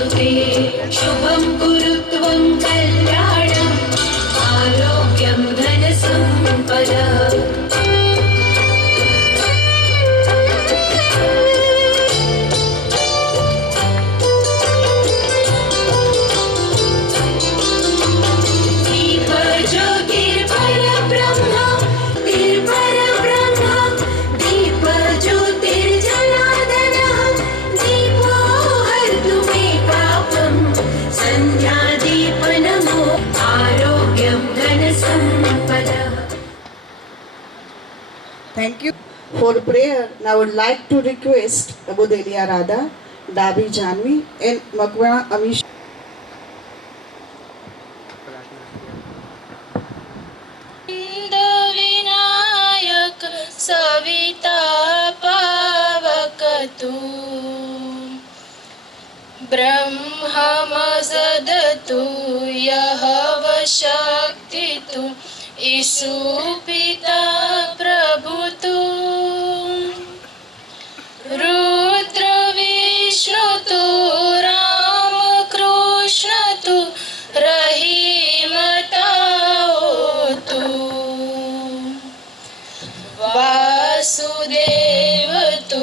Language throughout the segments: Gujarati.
सुते शुभं कुरु त्वं कल्याणम् आरोग्यं धनसम्पदा Thank you for prayer. Now I would like to request Budelia Radha, Dabi Janvi and Makwana Amish. Vinayak Savita पावक तू ब्रह्ममसदतु यहव शक्ति तू ईशु पिता प्रभु तू रुद्र विष्णु तू राम कृष्ण तू रहीम ताओ तू वासुदेव तू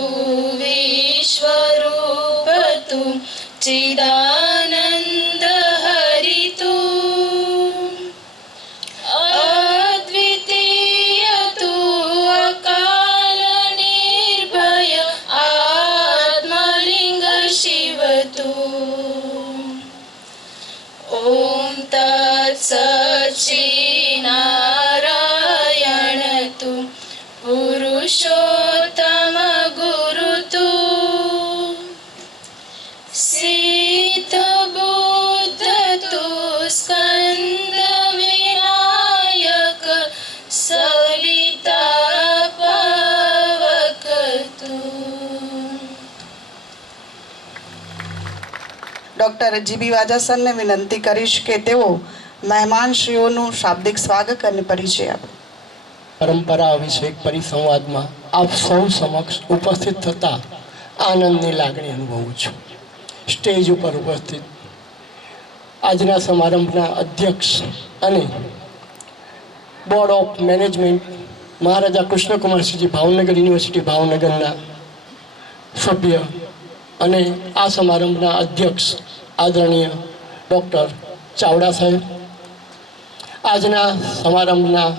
विश्वरूप तू चिदानंद हरि तू अद्वितीय तू अकाल निर्भय आत्मलिंग शिव तू ओम तत्सत् श्री नारायण तू पुरुषोत्तम गुरु तू सिद्ध बुद्ध तू स्कंद विनायक सविता पावक तू। ડોક્ટર જીબી વાજા સરને વિનંતી કરીશ કે તેઓ મહેમાનશ્રીઓનું શાબ્દિક સ્વાગત અને પરિચય આપે. પરંપરા વિશે પરિસંવાદમાં આપ સૌ સમક્ષ ઉપસ્થિત થતા આનંદની લાગણી અનુભવું છું. સ્ટેજ ઉપર ઉપસ્થિત આજના સમારંભના અધ્યક્ષ અને board of management Maharaja Krishnakumarsinhji Bhavnagar university ભાવનગરના સભ્ય અને આ સમારંભના અધ્યક્ષ આદરણીય ડૉક્ટર ચાવડા સાહેબ, આજના સમારંભના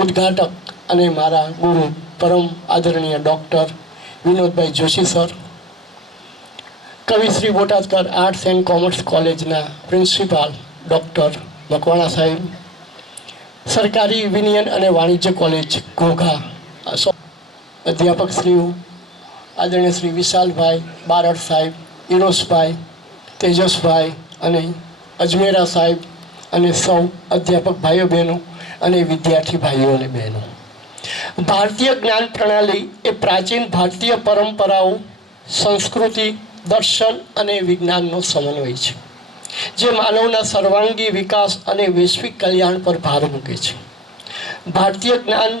ઉદ્ઘાટક અને મારા ગુરુ પરમ આદરણીય ડૉક્ટર વિનોદભાઈ જોશી સર, કવિશ્રી બોટાદકર આર્ટ્સ એન્ડ કોમર્સ કોલેજના પ્રિન્સિપાલ ડૉક્ટર મકવાણા સાહેબ, સરકારી વિનયન અને વાણિજ્ય કોલેજ ઘોઘા અધ્યાપકશ્રીઓ આદરણીય શ્રી વિશાલભાઈ બારડ સાહેબ, ઇરોસભાઈ, તેજસભાઈ અને અજમેરા સાહેબ અને સૌ અધ્યાપક ભાઈઓ બહેનો અને વિદ્યાર્થી ભાઈઓ અને બહેનો, ભારતીય જ્ઞાન પ્રણાલી એ પ્રાચીન ભારતીય પરંપરાઓ, સંસ્કૃતિ, દર્શન અને વિજ્ઞાનનો સમન્વય છે, જે માનવના સર્વાંગી વિકાસ અને વૈશ્વિક કલ્યાણ પર ભાર મૂકે છે. ભારતીય જ્ઞાન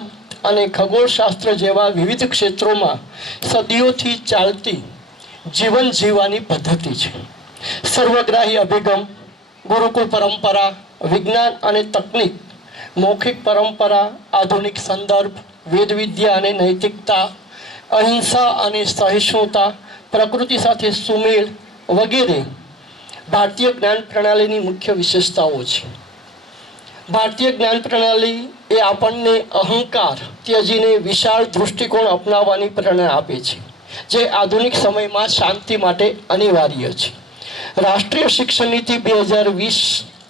અને ખગોળશાસ્ત્ર જેવા વિવિધ ક્ષેત્રોમાં સદીઓથી ચાલતી જીવન જીવવાની પદ્ધતિ છે. સર્વગ્રાહી અભિગમ, ગુરુકુળ પરંપરા, વિજ્ઞાન અને તકનિક, મૌખિક પરંપરા, આધુનિક સંદર્ભ, વેદવિદ્યા અને નૈતિકતા, અહિંસા અને સહિષ્ણુતા, પ્રકૃતિ સાથે સુમેળ વગેરે ભારતીય જ્ઞાન પ્રણાલીની મુખ્ય વિશેષતાઓ છે. ભારતીય જ્ઞાન પ્રણાલી એ આપણને અહંકાર ત્યજીને વિશાળ દૃષ્ટિકોણ અપનાવવાની પ્રેરણા આપે છે, જે આધુનિક સમયમાં શાંતિ માટે અનિવાર્ય છે. રાષ્ટ્રીય શિક્ષણ નીતિ 2020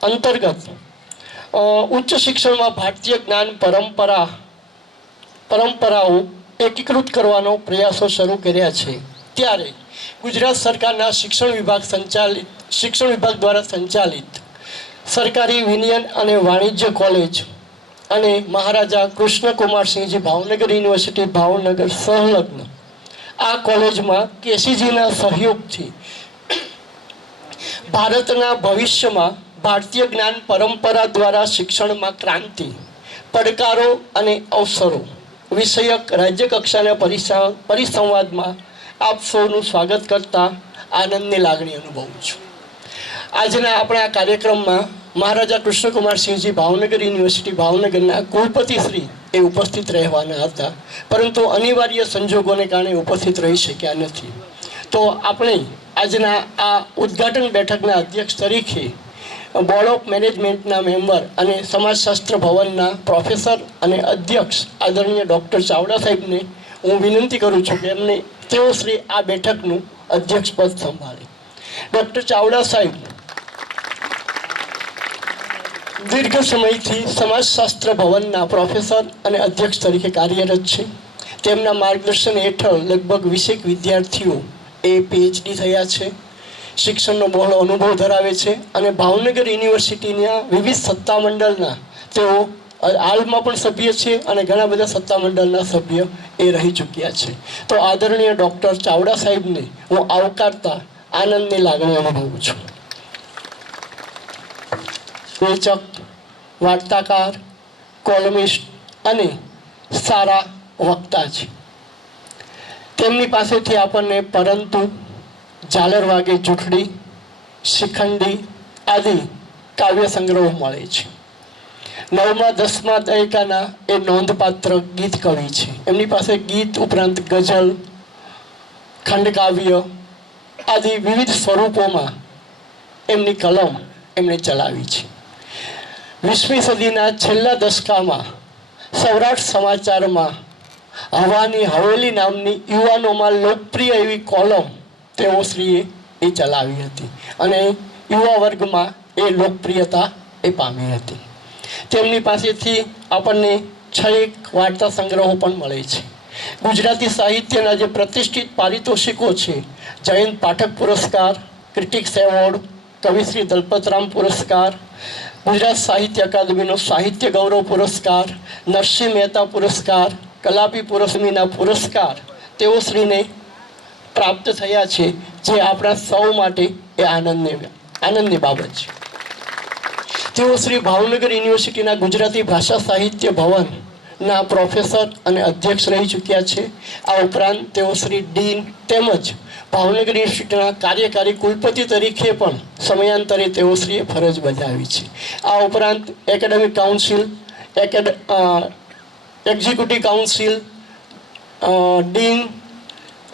અંતર્ગત ઉચ્ચ શિક્ષણમાં ભારતીય જ્ઞાન પરંપરાઓ એકીકૃત કરવાનો પ્રયાસો શરૂ કર્યા છે. ત્યારે ગુજરાત સરકારના શિક્ષણ વિભાગ દ્વારા સંચાલિત સરકારી વિનયન અને વાણિજ્ય કોલેજ અને મહારાજા કૃષ્ણકુમારસિંહજી ભાવનગર યુનિવર્સિટી ભાવનગર સંલગ્ન આ કોલેજમાં કેસીજીના સહયોગથી ભારતના ભવિષ્યમાં ભારતીય જ્ઞાન પરંપરા દ્વારા શિક્ષણમાં ક્રાંતિ, પડકારો અને અવસરો વિષયક રાજ્ય કક્ષાના પરિસંવાદમાં આપ સૌનું સ્વાગત કરતા આનંદની લાગણી અનુભવું છું. આજના આપણા આ કાર્યક્રમમાં મહારાજા કૃષ્ણકુમારસિંહજી ભાવનગર યુનિવર્સિટી ભાવનગરના કુલપતિ શ્રી એ ઉપસ્થિત રહેવાના હતા, પરંતુ અનિવાર્ય સંજોગોને કારણે ઉપસ્થિત રહી શક્યા નથી. તો આપણે આજના આ ઉદ્ઘાટન બેઠકના અધ્યક્ષ તરીકે બોર્ડ ઓફ મેનેજમેન્ટના મેમ્બર અને સમાજશાસ્ત્ર ભવનના પ્રોફેસર અને અધ્યક્ષ આદરણીય ડૉક્ટર ચાવડા સાહેબને હું વિનંતી કરું છું કે એમને તેઓ શ્રી આ બેઠકનું અધ્યક્ષ પદ સંભાળે. ડૉક્ટર ચાવડા સાહેબ દીર્ઘ સમયથી સમાજશાસ્ત્ર ભવનના પ્રોફેસર અને અધ્યક્ષ તરીકે કાર્યરત છે. તેમના માર્ગદર્શન હેઠળ લગભગ 20 વિદ્યાર્થીઓ એ PhD થયા છે. શિક્ષણનો બહોળો અનુભવ ધરાવે છે અને ભાવનગર યુનિવર્સિટીના વિવિધ સત્તામંડળના તેઓ હાલમાં પણ સભ્ય છે અને ઘણા બધા સત્તામંડળના સભ્ય એ રહી ચૂક્યા છે. તો આદરણીય ડૉક્ટર ચાવડા સાહેબને હું આવકારતા આનંદની લાગણી અનુભવું છું. વેચક, વાર્તાકાર, કોલમિસ્ટ અને સારા વક્તા છે. તેમની પાસેથી આપણને પરંતુ, ઝાલર વાગે જુઠડી, શિખંડી આદિ કાવ્ય સંગ્રહો મળે છે. 9મા 10મા દાયકાના એ નોંધપાત્ર ગીત કવિ છે. એમની પાસે ગીત ઉપરાંત ગઝલ, ખંડકાવ્ય આદિ વિવિધ સ્વરૂપોમાં એમની કલમ એમણે ચલાવી છે. 20મી સદીના છેલ્લા દશકામાં સૌરાષ્ટ્ર સમાચારમાં હવાની હવેલી નામની યુવાનોમાં લોકપ્રિય એવી કોલમ તેઓ શ્રીએ એ ચલાવી હતી અને યુવા વર્ગમાં એ લોકપ્રિયતા એ પામી હતી. તેમની પાસેથી આપણને 6 વાર્તા સંગ્રહો પણ મળે છે. ગુજરાતી સાહિત્યના જે પ્રતિષ્ઠિત પારિતોષિકો છે, જયંત પાઠક પુરસ્કાર, ક્રિટિક્સ એવોર્ડ, કવિશ્રી દલપતરામ પુરસ્કાર, ગુજરાત સાહિત્ય અકાદમીનો સાહિત્ય ગૌરવ પુરસ્કાર, નરસિંહ મહેતા પુરસ્કાર, કલાપી પુરસ્મીના પુરસ્કાર તેઓ શ્રીને પ્રાપ્ત થયા છે, જે આપણા સૌ માટે એ આનંદની બાબત છે. તેઓ શ્રી ભાવનગર યુનિવર્સિટીના ગુજરાતી ભાષા સાહિત્ય ભવનના પ્રોફેસર અને અધ્યક્ષ રહી ચૂક્યા છે. આ ઉપરાંત તેઓ શ્રી ડીન તેમજ ભાવનગર યુનિવર્સિટીના કાર્યકારી કુલપતિ તરીકે પણ સમયાંતરે તેઓ શ્રીએ ફરજ બજાવી છે. આ ઉપરાંત academic council, executive council, dean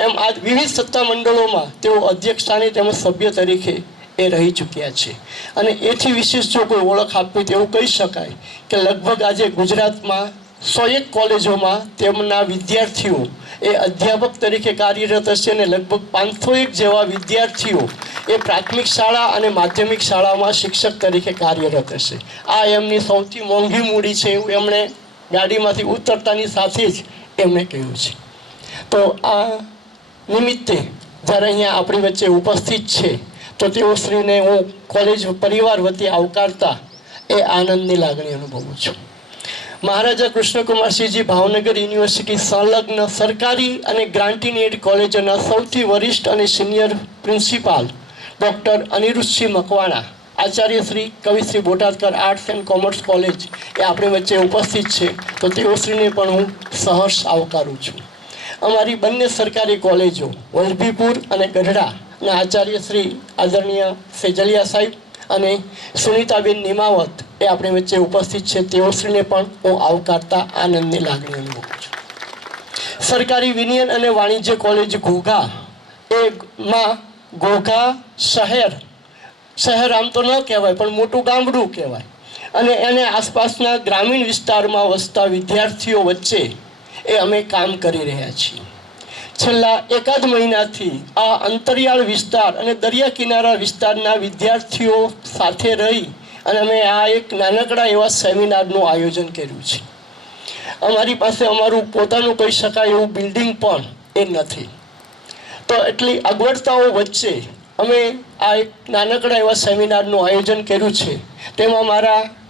એમ આ વિવિધ સત્તામંડળોમાં તેઓ અધ્યક્ષ સ્થાને તેમજ સભ્ય તરીકે એ રહી ચૂક્યા છે. અને એથી વિશેષ જો કોઈ ઓળખ આપવી તો એવું કહી શકાય કે લગભગ આજે ગુજરાતમાં 101 કોલેજોમાં તેમના વિદ્યાર્થીઓ એ અધ્યાપક તરીકે કાર્યરત હશે અને લગભગ 501 જેવા વિદ્યાર્થીઓ એ પ્રાથમિક શાળા અને માધ્યમિક શાળામાં શિક્ષક તરીકે કાર્યરત હશે. આ એમની સૌથી મોંઘી મૂડી છે એવું એમણે ગાડીમાંથી ઉતરતાની સાથે જ એમણે કહ્યું છે. તો આ નિમિત્તે જ્યારે અહીંયા આપણી વચ્ચે ઉપસ્થિત છે તો તેઓ શ્રીને હું કોલેજ પરિવાર વતી આવકારતા એ આનંદની લાગણી અનુભવું છું. મહારાજા કૃષ્ણકુમારસિંહજી ભાવનગર યુનિવર્સિટી સંલગ્ન સરકારી અને ગ્રાન્ટીન એડ કોલેજોના સૌથી વરિષ્ઠ અને senior principal doctor Anirudhsinh Makwana, આચાર્યશ્રી કવિશ્રી Botadkar arts and commerce college એ આપણી વચ્ચે ઉપસ્થિત છે, તો તેઓશ્રીને પણ હું સહર્ષ આવકારું છું. અમારી બંને સરકારી કોલેજો વલભીપુર અને ગઢડાના આચાર્યશ્રી આદરણીય સેજલિયા સાહેબ અને સુનિતાબેન નિમાવત એ આપણી વચ્ચે ઉપસ્થિત છે, તેઓશ્રીને પણ હું આવકારતા આનંદની લાગણી અનુભવું છું. સરકારી વિનયન અને વાણિજ્ય કોલેજ ઘોઘા એમાં ઘોઘા શહેર આમ તો ન કહેવાય પણ મોટું ગામડું કહેવાય અને એને આસપાસના ગ્રામીણ વિસ્તારમાં વસતા વિદ્યાર્થીઓ વચ્ચે એ અમે કામ કરી રહ્યા છીએ. છેલ્લા એકાદ મહિનાથી આ અંતરિયાળ વિસ્તાર અને દરિયા કિનારા વિસ્તારના વિદ્યાર્થીઓ સાથે રહી અને અમે આ એક નાનકડા એવા સેમિનારનું આયોજન કર્યું છે. અમારી પાસે અમારું પોતાનું કહી શકાય એવું બિલ્ડિંગ પણ એ નથી, તો એટલી અગવડતાઓ વચ્ચે અમે આ એક નાનકડા એવા સેમિનારનું આયોજન કર્યું છે. તેમાં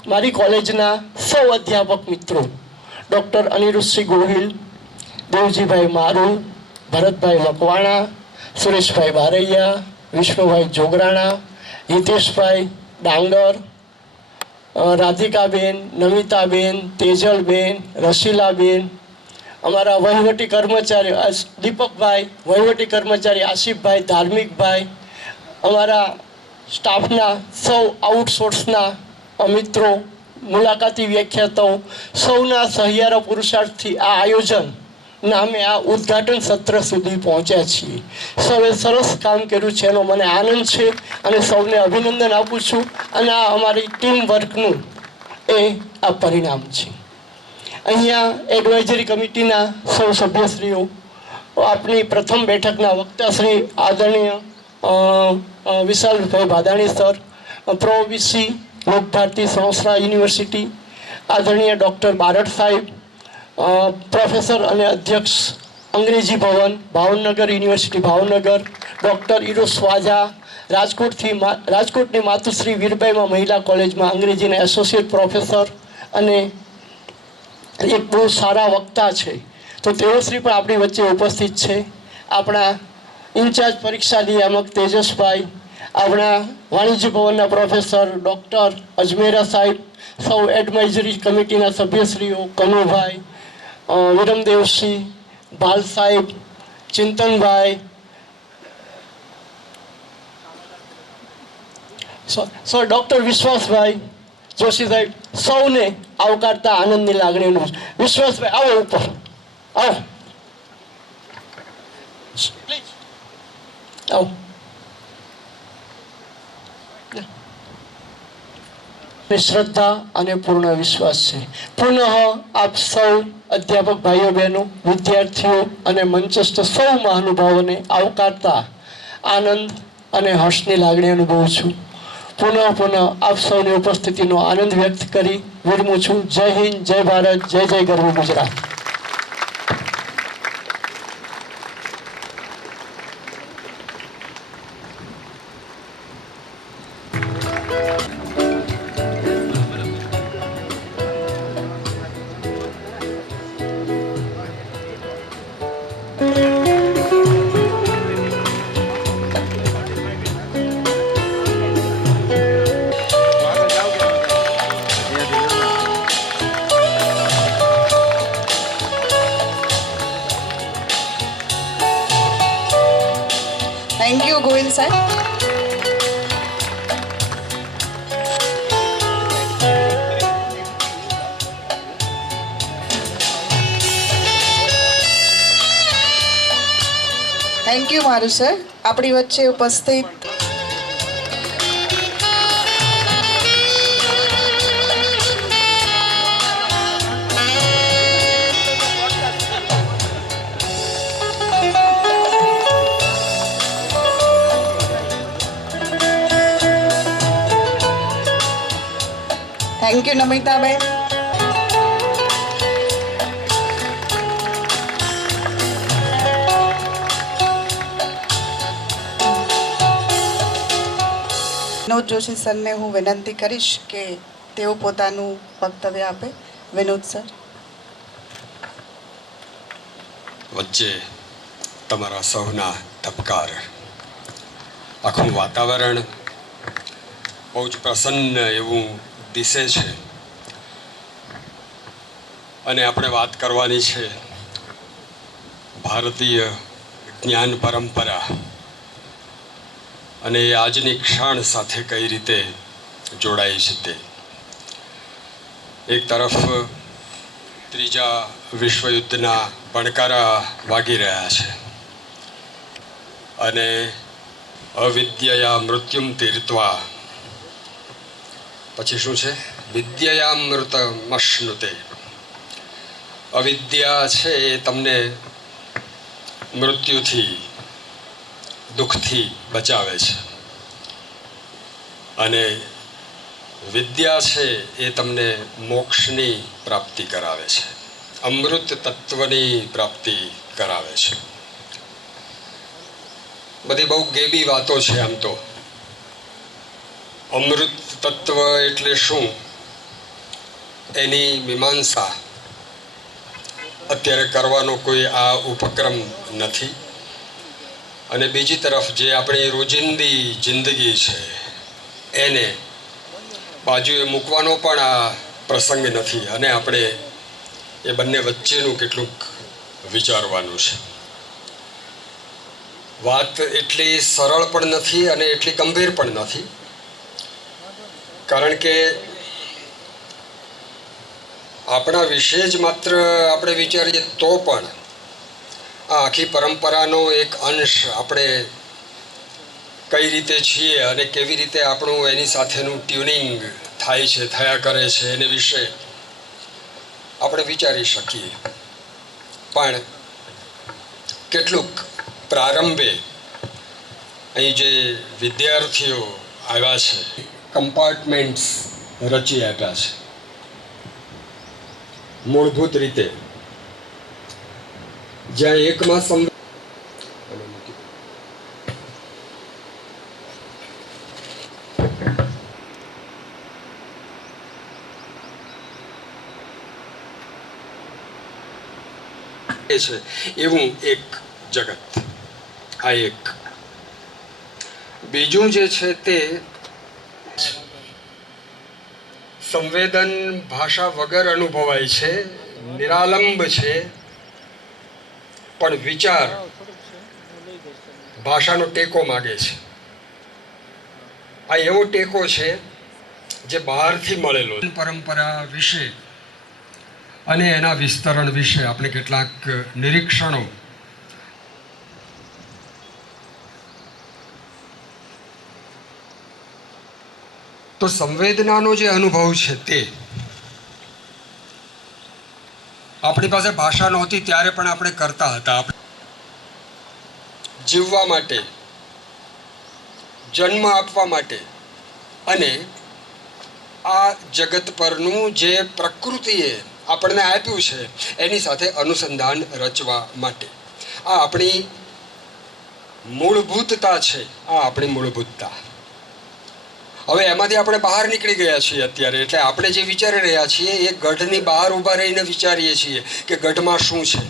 મારી કોલેજના સૌ અધ્યાપક મિત્રો ડૉક્ટર અનિરુદ્ધસિંહ ગોહિલ, દેવજીભાઈ મારુલ, ભરતભાઈ મકવાણા, સુરેશભાઈ બારૈયા, વિષ્ણુભાઈ જોગરાણા, હિતેશભાઈ ડાંગર, રાધિકાબેન, નમિતાબેન, તેજલબેન, રસીલાબેન, અમારા વહીવટી કર્મચારી દીપકભાઈ, વહીવટી કર્મચારી આસિફભાઈ, ધાર્મિકભાઈ, અમારા સ્ટાફના સૌ આઉટસોર્સના મિત્રો, મુલાકાતી વ્યાખ્યાતાઓ સૌના સહિયારા પુરુષાર્થથી આ આયોજન નામે આ ઉદ્ઘાટન સત્ર સુધી પહોંચ્યા છીએ. સૌએ સરસ કામ કર્યું છે, એનો મને આનંદ છે અને સૌને અભિનંદન આપું છું. અને આ અમારી ટીમ વર્કનું એ આ પરિણામ છે. અહીંયા એડવાઇઝરી કમિટીના સૌ સભ્યશ્રીઓ, આપની પ્રથમ બેઠકના વક્તા શ્રી આદરણીય વિશાલભાઈ ભાદાણી સર, પ્રો-વીસી લોકભારતી સંસ્થા યુનિવર્સિટી, આદરણીય ડૉક્ટર બારડ સાહેબ, પ્રોફેસર અને અધ્યક્ષ અંગ્રેજી ભવન Bhavnagar university Bhavnagar, doctor Eros વાજા, રાજકોટની માતુશ્રી વીરબાઈમાં મહિલા કોલેજમાં અંગ્રેજીના એસોસિએટ પ્રોફેસર અને એક બહુ સારા વક્તા છે, તો તેઓશ્રી પણ આપણી વચ્ચે ઉપસ્થિત છે. આપણા ઇન્ચાર્જ પરીક્ષા નિયામક તેજસભાઈ, આપણા વાણિજ્ય ભવનના પ્રોફેસર ડૉક્ટર અજમેરા સાહેબ, સૌ એડવાઇઝરી કમિટીના સભ્યશ્રીઓ કનુભાઈ, વિરમદેવસિંહ, ભાલ સાહેબ, ચિંતનભાઈ, સો ડૉક્ટર વિશ્વાસભાઈ જોશી સાહેબ, સૌને આવકારતા આનંદની લાગણીનું. વિશ્વાસભાઈ આવો ઉપર, આવો આવો. શ્રદ્ધા અને પૂર્ણ વિશ્વાસ છે. પુનઃ આપ સૌ અધ્યાપક ભાઈઓ બહેનો, વિદ્યાર્થીઓ અને મંચસ્થ સૌ મહાનુભાવોને આવકારતા આનંદ અને હર્ષની લાગણી અનુભવું છું. પુનઃ આપ સૌની ઉપસ્થિતિનો આનંદ વ્યક્ત કરી વિરમું છું. જય હિન્દ, જય ભારત, જય જય ગરવી ગુજરાત. થેન્ક યુ ગોવિંદ સાહેબ. થેન્ક યુ મારું સર. આપણી વચ્ચે ઉપસ્થિત થેન્ક યુ નમિતાબેન. વિનોદ જોશી સરને હું વિનંતી કરીશ કે તેઓ પોતાનું વક્તવ્ય આપે. વિનોદ સર. વચ્ચે તમારા સૌના ધબકાર, આખું વાતાવરણ બહુ જ પ્રસન્ન એવું દિશે છે. અને આપણે વાત કરવાની છે ભારતીય જ્ઞાન પરંપરા અને એ આજની ક્ષણ સાથે કઈ રીતે જોડાઈ છે તે. એક તરફ ત્રીજા વિશ્વયુદ્ધના ભણકારા વાગી રહ્યા છે અને અવિદ્યયા મૃત્યુમ તીર્ત્વા, પછી શું છે? વિદ્યયામૃતમશ્નુતે. અવિદ્યા છે એ તમને મૃત્યુથી, દુઃખથી બચાવે છે અને વિદ્યા છે એ તમને મોક્ષની પ્રાપ્તિ કરાવે છે, અમૃત તત્વની પ્રાપ્તિ કરાવે છે. બધી બહુ ગેબી વાતો છે. આમ તો અમૃત તત્વ એટલે શું એની મીમાંસા અત્યારે કરવાનો કોઈ આ ઉપક્રમ નથી. અને બીજી તરફ જે આપણી રોજિંદી જિંદગી છે એને બાજુએ મૂકવાનો પણ આ પ્રસંગ નથી. અને આપણે એ બંને વચ્ચેનું કેટલુંક વિચારવાનું છે. વાત એટલી સરળ પણ નથી અને એટલી ગંભીર પણ નથી, કારણ કે આપણા વિશે જ માત્ર આપણે વિચારીએ તો પણ આ આખી પરંપરાનો એક અંશ આપણે કઈ રીતે છીએ અને કેવી રીતે આપણું એની સાથેનું ટ્યુનિંગ થાય છે, થયા કરે છે, એને વિશે આપણે વિચારી શકીએ. પણ કેટલુંક પ્રારંભે અહીં જે વિદ્યાર્થીઓ આવ્યા છે, કમ્પાર્ટમેન્ટ્સ રચી આપ્યા છે. મૂળભૂત રીતે જ્યાં એકમાં છે એવું એક જગત, આ એક. બીજું જે છે તે સંવેદન ભાષા વગર અનુભવાય છે, નિરાલંબ છે, પણ વિચાર ભાષાનો ટેકો માગે છે. આ એવો ટેકો છે જે બહારથી મળેલો. પરંપરા વિશે અને એના વિસ્તરણ વિશે આપણે કેટલાક નિરીક્ષણો તો સંવેદનાનો જે અનુભવ છે તે આપણી પાસે ભાષા નહોતી ત્યારે પણ આપણે કરતા હતા. જીવવા માટે, જન્મ આપવા માટે અને આ જગત પરનું જે પ્રકૃતિએ આપણને આપ્યું છે એની સાથે અનુસંધાન રચવા માટે. આ આપણી મૂળભૂતતા છે, આ આપણી મૂળભૂતતા. હવે એમાંથી આપણે બહાર નીકળી ગયા છીએ અત્યારે, એટલે આપણે જે વિચારી રહ્યા છીએ એ ગઢની બહાર ઊભા રહીને વિચારીએ છીએ કે ગઢમાં શું છે.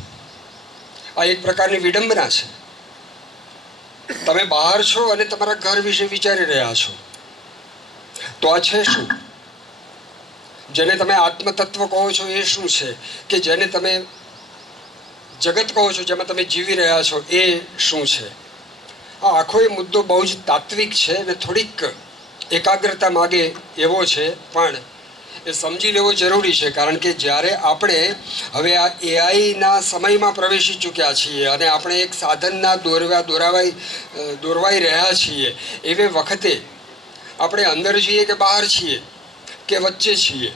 આ એક પ્રકારની વિડંબના છે. તમે બહાર છો અને તમારા ઘર વિશે વિચારી રહ્યા છો, તો આ છે શું? જેને તમે આત્મતત્વ કહો છો એ શું છે? કે જેને તમે જગત કહો છો, જેમાં તમે જીવી રહ્યા છો, એ શું છે? આ આખો એ મુદ્દો બહુ જ તાત્વિક છે અને થોડીક એકાગ્રતા માગે એવો છે, પણ એ સમજી લેવો જરૂરી છે. કારણ કે જ્યારે આપણે હવે આ એઆઈના સમયમાં પ્રવેશી ચૂક્યા છીએ અને આપણે એક સાધનના દોરવાઈ રહ્યા છીએ, એવે વખતે આપણે અંદર છીએ કે બહાર છીએ કે વચ્ચે છીએ,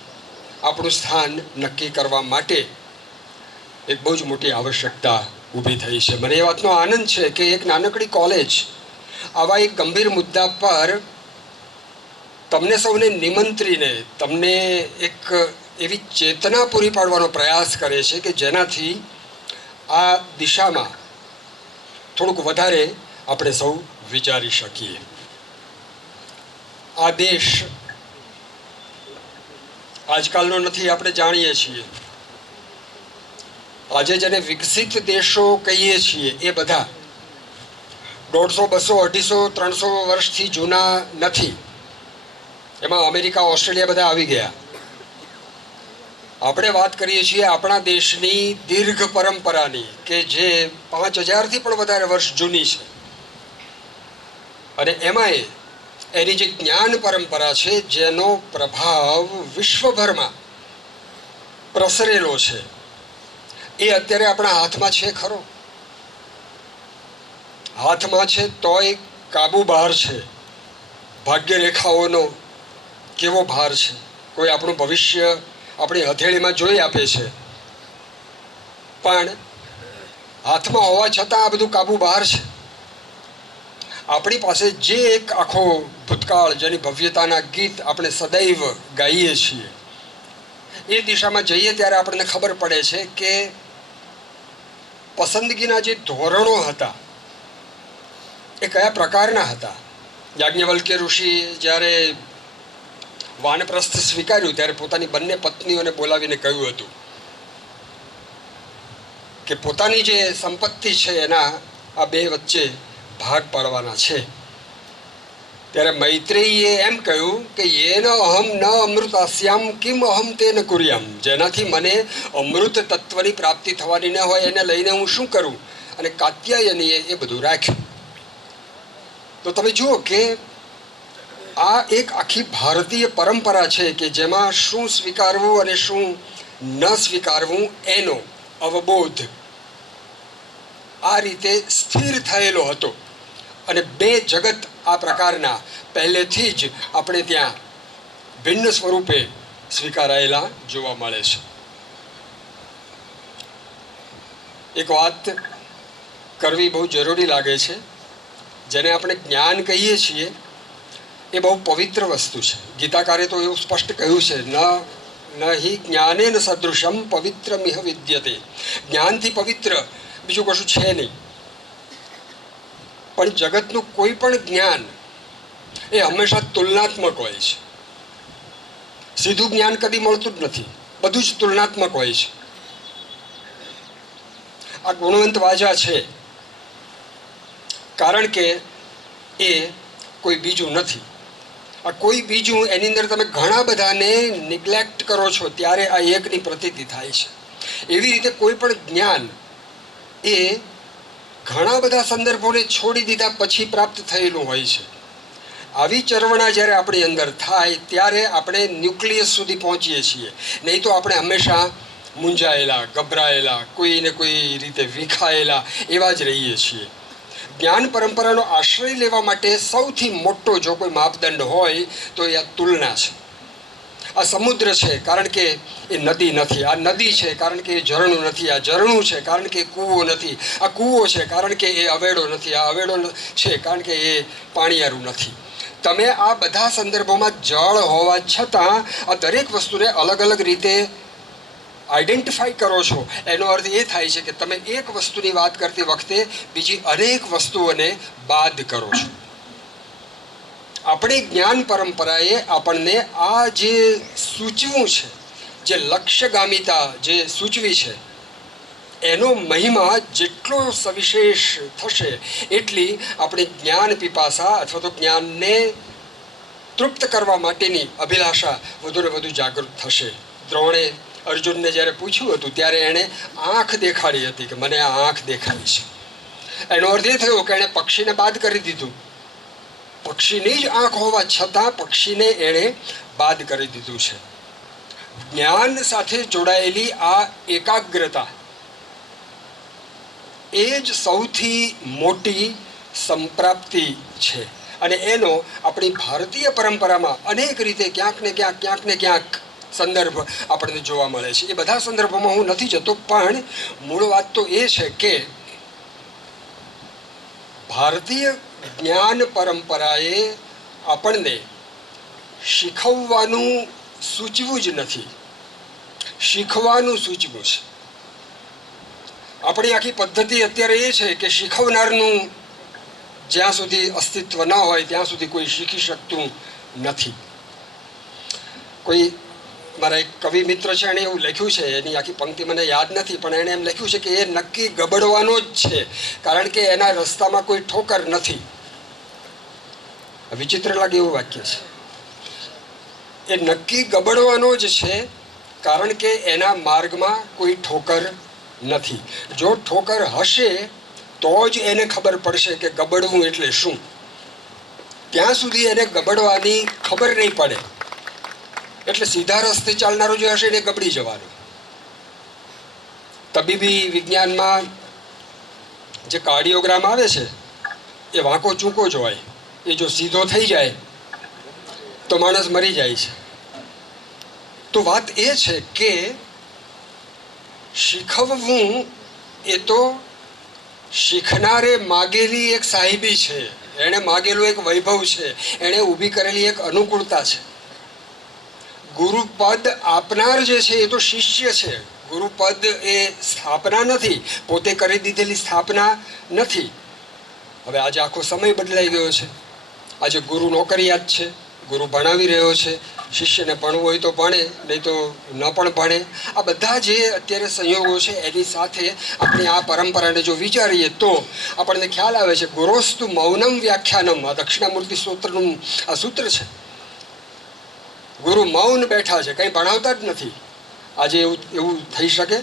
આપણું સ્થાન નક્કી કરવા માટે એક બહુ જ મોટી આવશ્યકતા ઊભી થઈ છે. મને એ વાતનો આનંદ છે કે એક નાનકડી કોલેજ આવા એક ગંભીર મુદ્દા પર તમને સૌને નિમંત્રીને તમને એક એવી ચેતના પૂરી પાડવાનો પ્રયાસ કરે છે કે જેનાથી આ દિશામાં થોડુંક વધારે આપણે સૌ વિચારી શકીએ. આ દેશ આજકાલનો નથી, આપણે જાણીએ છીએ. આજે જેને વિકસિત દેશો કહીએ છીએ એ બધા 150, 200, 250, 300 વર્ષથી જૂના નથી. એમાં અમેરિકા, ઓસ્ટ્રેલિયા બધા આવી ગયા. આપણે વાત કરીએ છીએ આપણા દેશની દીર્ઘ પરંપરાની, કે જે 5000થી પણ વધારે વર્ષ જૂની છે. અને એમાંય એની જે જ્ઞાન પરંપરા છે જેનો પ્રભાવ વિશ્વભરમાં પ્રસરેલો છે, એ અત્યારે આપણા હાથમાં છે ખરો? હાથમાં છે તોય કાબુ બહાર છે. ભાગ્યરેખાઓનો કેવો ભાર છે. કોઈ આપણું ભવિષ્ય આપણી હથેળીમાં જોઈ આપે છે, પણ હાથમાં હોવા છતાં આ બધું કાબુ બહાર છે. આપણી પાસે જે એક આખો ભૂતકાળ, જેની ભવ્યતાના ગીત આપણે સદૈવ ગાઈએ છીએ, એ દિશામાં જઈએ ત્યારે આપણને ખબર પડે છે કે પસંદગીના જે ધોરણો હતા એ કયા પ્રકારના હતા. યાજ્ઞવલ્ક્ય ઋષિ જ્યારે વાનપ્રસ્થ સ્વીકાર્યું ત્યારે પોતાની બંને પત્નીઓને બોલાવીને કહ્યું હતું કે પોતાની જે સંપત્તિ છે એના આ બે વચ્ચે ભાગ પાડવાના છે. ત્યારે મૈત્રેયીએ એમ કહ્યું કે યેન અહમ ન અમૃતાસ્યામ કિમ અહમ તેન કુર્યામ. જેનાથી મને અમૃત તત્વની પ્રાપ્તિ થવાની ન હોય એને લઈને હું શું કરું? અને કાત્યાયનીએ એ બધું રાખ્યું. તો તમે જુઓ કે આ એક આખી ભારતીય પરંપરા છે કે જેમાં શું સ્વીકારવું અને શું ન સ્વીકારવું એનો અવબોધ આ રીતે સ્થિર થયેલો હતો. અને બે જગત આ પ્રકારના પહેલેથી જ આપણે ત્યાં ભિન્ન સ્વરૂપે સ્વીકારાયેલા જોવા મળે છે. એક વાત કરવી બહુ જરૂરી લાગે છે. જેને આપણે જ્ઞાન કહીએ છીએ એ બહુ પવિત્ર વસ્તુ છે. ગીતાકારે તો એવું સ્પષ્ટ કહ્યું છે, ન હિ જ્ઞાનેન સદૃશમ પવિત્રમિહ વિદ્યતે. જ્ઞાનથી પવિત્ર બીજું કશું છે નહીં. પણ જગતનું કોઈ પણ જ્ઞાન એ હંમેશા તુલનાત્મક હોય છે. સીધું જ્ઞાન કદી મળતું જ નથી, બધું જ તુલનાત્મક હોય છે. આ ગુણવંત વાજા છે કારણ કે એ કોઈ બીજું નથી. આ કોઈ બીજું એની અંદર તમે ઘણા બધાને નિગ્લેક્ટ કરો છો ત્યારે આ એકની પ્રતીતિ થાય છે. એવી રીતે કોઈ પણ જ્ઞાન એ ઘણા બધા સંદર્ભોને છોડી દીધા પછી પ્રાપ્ત થયેલું હોય છે. આવી ચરવણા જ્યારે આપણી અંદર થાય ત્યારે આપણે ન્યુક્લિયસ સુધી પહોંચીએ છીએ. નહીં તો આપણે હંમેશા મૂંઝાયેલા, ગભરાયેલા, કોઈને કોઈ રીતે વિખાયેલા એવા જ રહીએ છીએ. જ્ઞાન પરંપરાનો આશ્રય લેવા માટે સૌથી મોટો જો કોઈ માપદંડ હોય તો એ આ તુલના છે. આ સમુદ્ર છે કારણ કે એ નદી નથી. આ નદી છે કારણ કે એ ઝરણું નથી. આ ઝરણું છે કારણ કે એ કૂવો નથી. આ કૂવો છે કારણ કે એ અવેડો નથી. આ અવેડો છે કારણ કે એ પાણીયારું નથી. તમે આ બધા સંદર્ભોમાં જળ હોવા છતાં આ દરેક વસ્તુને અલગ અલગ રીતે આઈડેન્ટિફાઈ કરો છો. એનો અર્થ એ થાય છે કે તમે એક વસ્તુની વાત કરતી વખતે બીજી અનેક વસ્તુઓને બાદ કરો છો. આપણી જ્ઞાન પરંપરાએ આપણને આ જે સૂચવું છે, જે લક્ષ્યગામિતા જે સૂચવી છે, એનો મહિમા જેટલો સવિશેષ થશે એટલી આપણી જ્ઞાન પીપાસા અથવા તો જ્ઞાનને તૃપ્ત કરવા માટેની અભિલાષા વધુ ને વધુ જાગૃત થશે. દ્રોણે અર્જુનને જ્યારે પૂછ્યું હતું ત્યારે એણે આંખ દેખાડી હતી કે મને આ આંખ દેખાડી છે. એનો અર્થ એ થયો કે એણે પક્ષીને બાદ કરી દીધું. પક્ષીની જ આંખ હોવા છતાં પક્ષીને એણે બાદ કરી દીધું છે. જ્ઞાન સાથે જોડાયેલી આ એકાગ્રતા એ જ સૌથી મોટી સંપ્રાપ્તિ છે. અને એનો આપણી ભારતીય પરંપરામાં અનેક રીતે ક્યાંક ને ક્યાંક સંદર્ભ આપણને જોવા મળે છે. એ બધા સંદર્ભોમાં હું નથી જતો, પણ મૂળ વાત તો એ છે કે ભારતીય જ્ઞાન પરંપરાએ આપણને શીખવવાનું સૂચવું જ નથી, શીખવાનું સૂચવું છે. આપણી આખી પદ્ધતિ અત્યારે એ છે કે શીખવનારનું જ્યાં સુધી અસ્તિત્વ ન હોય ત્યાં સુધી કોઈ શીખી શકતું નથી. કોઈ મારા એક કવિ મિત્ર છે, એણે એવું લખ્યું છે, એની આખી પંક્તિ મને યાદ નથી, પણ એણે એમ લખ્યું છે કે એ નક્કી ગબડવાનો જ છે કારણ કે એના રસ્તામાં કોઈ ઠોકર નથી. વિચિત્ર લાગે એવું વાક્ય છે. એ નક્કી ગબડવાનો જ છે કારણ કે એના માર્ગમાં કોઈ ઠોકર નથી. જો ઠોકર હશે તો જ એને ખબર પડશે કે ગબડવું એટલે શું. ત્યાં સુધી એને ગબડવાની ખબર નહીં પડે. એટલે સીધા રસ્તે ચાલનારો જે હશે એને ગબડી જવાનું. તબીબી વિજ્ઞાનમાં જે કાર્ડિયોગ્રામ આવે છે એ વાંકો ચૂકો જ હોય. એ જો સીધો થઈ જાય તો માણસ મરી જાય છે. તો વાત એ છે કે શીખવવું એ તો શીખનારે માગેલી એક સાહેબી છે, એણે માગેલું એક વૈભવ છે, એણે ઊભી કરેલી એક અનુકૂળતા છે. ગુરુપદ આપનાર જે છે એ તો શિષ્ય છે. ગુરુપદ એ સ્થાપના નથી, પોતે કરી દીધેલી સ્થાપના નથી. હવે આજે આખો સમય બદલાઈ ગયો છે. આજે ગુરુ નોકરિયાત છે, ગુરુ ભણાવી રહ્યો છે. શિષ્યને ભણવું હોય તો ભણે, નહીં તો ન પણ ભણે. આ બધા જે અત્યારે સંયોગો છે એની સાથે આપણે આ પરંપરાને જો વિચારીએ તો આપણને ખ્યાલ આવે છે. ગુરોસ્તુ મૌનમ વ્યાખ્યાનમ, આ દક્ષિણામૂર્તિ સૂત્રનું આ સૂત્ર છે. ગુરુ મૌન બેઠા છે, કંઈ ભણાવતા જ નથી. આજે એવું થઈ શકે?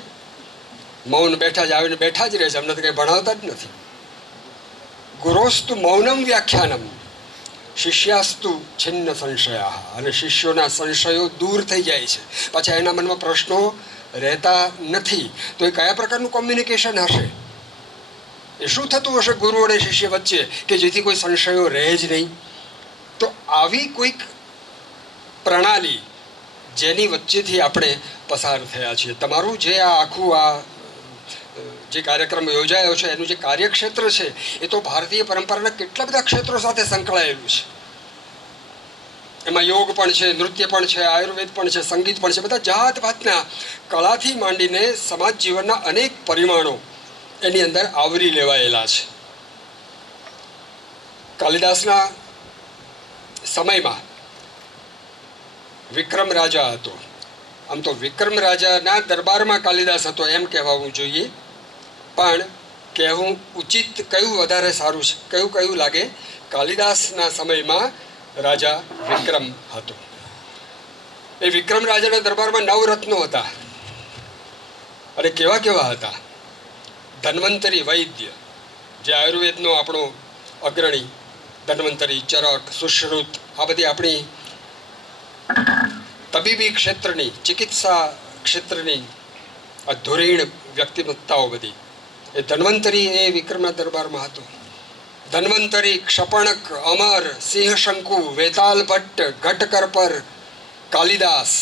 મૌન બેઠા જ આવીને બેઠા જ રહે છે, અમને તો કંઈ ભણાવતા જ નથી. ગુરોસ્તુ મૌનમ વ્યાખ્યાનમ શિષ્યાસ્તુ છિન્ન સંશયા. અને શિષ્યોના સંશયો દૂર થઈ જાય છે, પાછા એના મનમાં પ્રશ્નો રહેતા નથી. તો એ કયા પ્રકારનું કોમ્યુનિકેશન હશે? એ શું થતું હશે ગુરુ અને શિષ્ય વચ્ચે કે જેથી કોઈ સંશયો રહે જ નહીં? તો આવી કોઈક પ્રણાલી જેની વચ્ચેથી આપણે પસાર થયા છીએ. તમારું જે આ આખું જે કાર્યક્રમ યોજાયો છે એનું જે કાર્યક્ષેત્ર છે એ તો ભારતીય પરંપરાના કેટલા બધા ક્ષેત્રો સાથે સંકળાયેલું છે. એમાં યોગ પણ છે, નૃત્ય પણ છે, આયુર્વેદ પણ છે, સંગીત પણ છે. બધા જાત ભાતના કળાથી માંડીને સમાજ જીવનના અનેક પરિમાણો એની અંદર આવરી લેવાયેલા છે. કાલિદાસના સમયમાં વિક્રમ રાજા હતો. આમ તો વિક્રમ રાજાના દરબારમાં કાલિદાસ હતો એમ કહેવાનું જોઈએ, પણ કહેવું ઉચિત કયું વધારે સારું છે, કયું લાગે? કાલિદાસના સમયમાં રાજા વિક્રમ હતો. એ વિક્રમ રાજાના દરબારમાં 9 રત્નો હતા. અને કેવા કેવા હતા? ધન્વંતરી વૈદ્ય, જે આયુર્વેદનો આપણો અગ્રણી, ધન્વંતરી, ચરક, સુશ્રુત, આ બધી આપણી તબીબી ક્ષેત્રની, ચિકિત્સા ક્ષેત્રની ધોરીણ વ્યક્તિમત્તાઓ બધી, એ ધન્વંતરી એ વિક્રમના દરબારમાં હતો. ધન્વંતરી, ક્ષપણક, અમર, સિંહશંકુ, વેતાલ ભટ્ટ, ઘટકરપર, કાલિદાસ,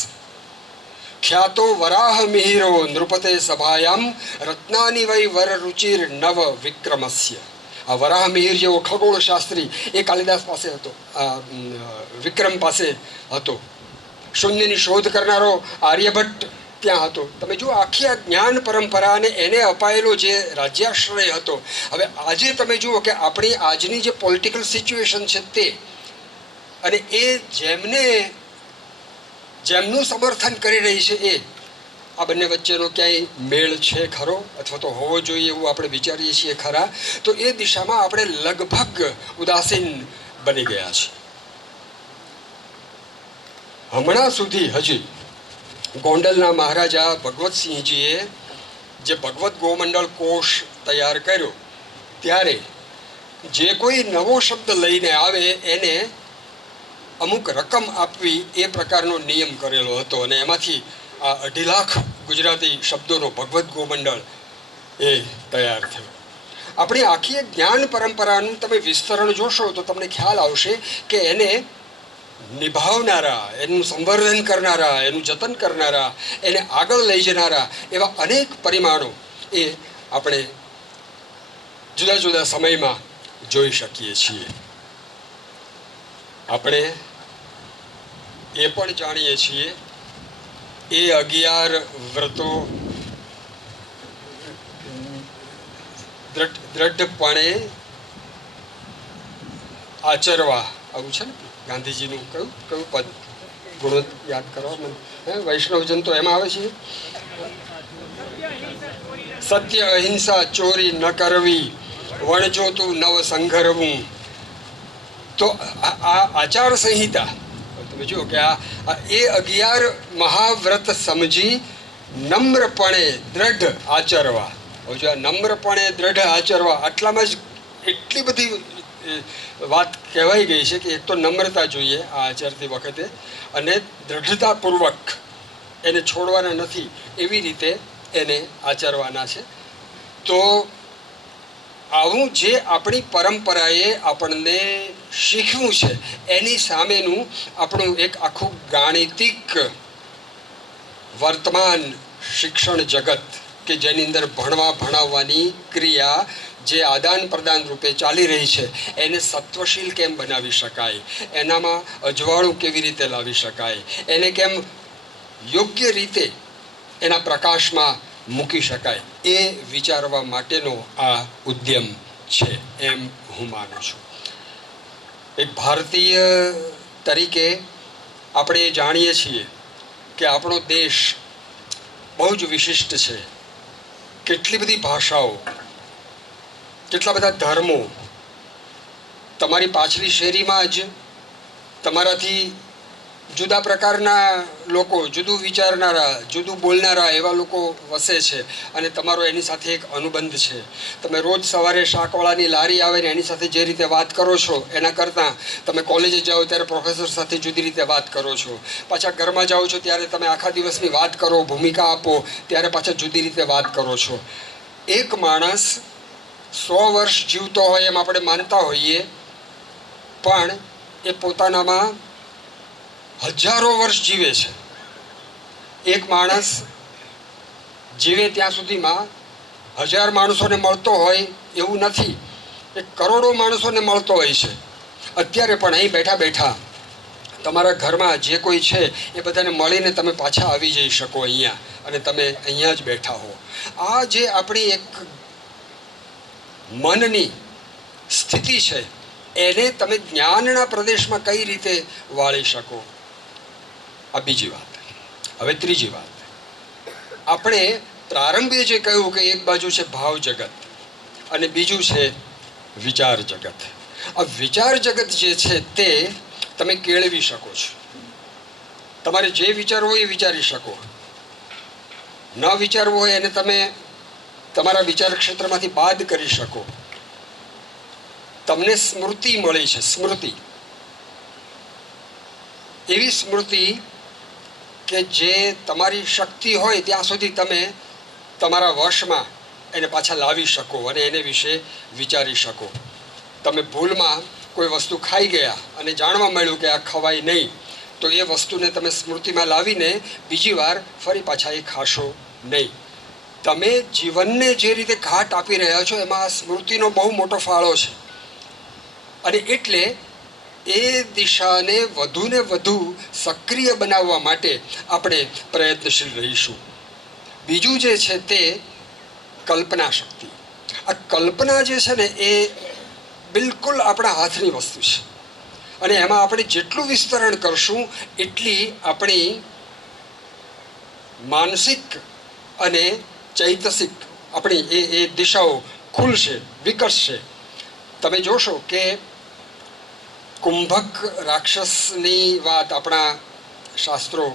ખ્યાતો વરાહ મિહિરો નૃપતે સભાયામ રત્નાની વૈ વર રુચિર નવ વિક્રમસ્ય. આ વરાહ મિહિર જેવો ખગોળ શાસ્ત્રી એ કાલિદાસ પાસે હતો, વિક્રમ પાસે હતો. શૂન્યની શોધ કરનારો આર્યભટ્ટ ત્યાં હતો. તમે જો આખી આ જ્ઞાન પરંપરા અને એને અપાયેલો જે રાજ્યાશ્રય હતો. હવે આજે તમે જુઓ કે આપણી આજની જે પોલિટિકલ સિચ્યુએશન છે તે, અને એ જેમનું સમર્થન કરી રહી છે એ, આ બંને વચ્ચેનો ક્યાંય મેળ છે ખરો? અથવા તો હોવો જોઈએ એવું આપણે વિચારીએ છીએ ખરા? તો એ દિશામાં આપણે લગભગ ઉદાસીન બની ગયા છીએ. હમણાં સુધી હજી ગોંડલના મહારાજા ભગવતસિંહજીએ જે ભગવત ગોમંડળ કોષ તૈયાર કર્યો, ત્યારે જે કોઈ નવો શબ્દ લઈને આવે એને અમુક રકમ આપવી એ પ્રકારનો નિયમ કરેલો હતો. અને એમાંથી આ 2.5 લાખ ગુજરાતી શબ્દોનો ભગવત ગોમંડળ એ તૈયાર થયો. આપણી આખી જ્ઞાન પરંપરાનું તમે વિસ્તરણ જોશો તો તમને ખ્યાલ આવશે કે એને નિભાવનારા, એનું સંવર્ધન કરનારા, એનું જતન કરનારા, એને આગળ લઈ જનારા એવા અનેક પરિમાણો એ આપણે જુદા જુદા સમયમાં જોઈ શકીએ છીએ. આપણે એ પણ જાણીએ છીએ એ 11 વ્રતો દ્રઢપણે આચરવા, આવું છે ને ગાંધીજીનું કયું પદ ગુણો યાદ કરવા મને? વૈષ્ણવજન તો એમાં આવે છે, સત્ય, અહિંસા, ચોરી ન કરવી, વણજોતું નવ સંઘરવું. તો આ આચાર સંહિતા તમે જુઓ કે આ એ 11 મહાવ્રત સમજી નમ્રપણે દ્રઢ આચરવા. જો આ નમ્રપણે દ્રઢ આચરવા, આટલામાં જ એટલી બધી વાત કહેવાઈ ગઈ છે કે એક તો નમ્રતા જોઈએ આ આચરતી વખતે, અને દ્રઢતાપૂર્વક એને છોડવાના નથી, એવી રીતે એને આચરવાના છે. તો આવું જે આપણી પરંપરાએ આપણને શીખવું છે એની સામેનું આપણું એક આખું ગાણિતિક વર્તમાન શિક્ષણ જગત કે જેની અંદર ભણાવવાની ક્રિયા જે આદાન પ્રદાન રૂપે ચાલી રહી છે, એને સત્વશીલ કેમ બનાવી શકાય, એનામાં અજવાળું કેવી રીતે લાવી શકાય, એને કેમ યોગ્ય રીતે એના પ્રકાશમાં મૂકી શકાય, એ વિચારવા માટેનો આ ઉદ્યમ છે એમ હું માનું છું. એક ભારતીય તરીકે આપણે જાણીએ છીએ કે આપણો દેશ બહુ જ વિશિષ્ટ છે. કેટલી બધી ભાષાઓ, કેટલા બધા ધર્મો. તમારી પાછલી શેરીમાં જ તમારાથી જુદા પ્રકારના લોકો, જુદું વિચારનારા, જુદું બોલનારા એવા લોકો વસે છે અને તમારો એની સાથે એક અનુબંધ છે. તમે રોજ સવારે શાકવાળાની લારી આવે ને એની સાથે જે રીતે વાત કરો છો એના કરતાં તમે કોલેજે જાઓ ત્યારે પ્રોફેસર સાથે જુદી રીતે વાત કરો છો. પાછા ઘરમાં જાઓ છો ત્યારે તમે આખા દિવસની વાત કરો, ભૂમિકા આપો ત્યારે પાછા જુદી રીતે વાત કરો છો. એક માણસ 100 વર્ષ જીવતો હોય એમ આપણે માનતા હોઈએ, પણ એ પોતાનામાં હજારો વર્ષ જીવે છે. એક માણસ જીવે ત્યાં સુધીમાં 1000 માણસોને મળતો હોય એવું નથી, એ કરોડો માણસોને મળતો હોય છે. અત્યારે પણ અહીં બેઠા બેઠા તમારા ઘરમાં જે કોઈ છે એ બધાને મળીને તમે પાછા આવી જઈ શકો અહીંયા, અને તમે અહીંયા જ બેઠા હો. આ જે આપણી એક મનની સ્થિતિ છે એને તમે જ્ઞાનના પ્રદેશમાં કઈ રીતે વાળી શકો, આ બીજી વાત. હવે ત્રીજી વાત, આપણે પ્રારંભે જે કહ્યું કે એક બાજુ છે ભાવ જગત અને બીજું છે વિચાર જગત. આ વિચાર જગત જે છે તે તમે કેળવી શકો છો. તમારે જે વિચારવું હોય એ વિચારી શકો, ન વિચારવું હોય એને તમે તમારા વિચાર ક્ષેત્રમાંથી બાદ કરી શકો. તમને સ્મૃતિ મળી છે, સ્મૃતિ, એવી સ્મૃતિ કે જે તમારી શક્તિ હોય ત્યાં સુધી તમે તમારા વશમાં એને પાછા લાવી શકો અને એને વિશે વિચારી શકો. તમે ભૂલમાં કોઈ વસ્તુ ખાઈ ગયા અને જાણવા મળ્યું કે આ ખવાય નહીં, તો એ વસ્તુને તમે સ્મૃતિમાં લાવીને બીજી વાર ફરી પાછા એ ખાશો નહીં. તમે જીવનને જે રીતે ઘાટ આપી રહ્યા છો એમાં આ સ્મૃતિનો બહુ મોટો ફાળો છે, અને એટલે એ દિશાને વધુને વધુ સક્રિય બનાવવા માટે આપણે પ્રયત્નશીલ રહીશું. બીજું જે છે તે કલ્પના શક્તિ. આ કલ્પના જે છે ને એ બિલકુલ આપણા હાથની વસ્તુ છે, અને એમાં આપણે જેટલું વિસ્તરણ કરશું એટલી આપણી માનસિક અને ચૈતસિક આપણી એ દિશાઓ ખુલશે, વિકસશે. તમે જોશો કે કુંભક રાક્ષસની વાત આપણા શાસ્ત્રો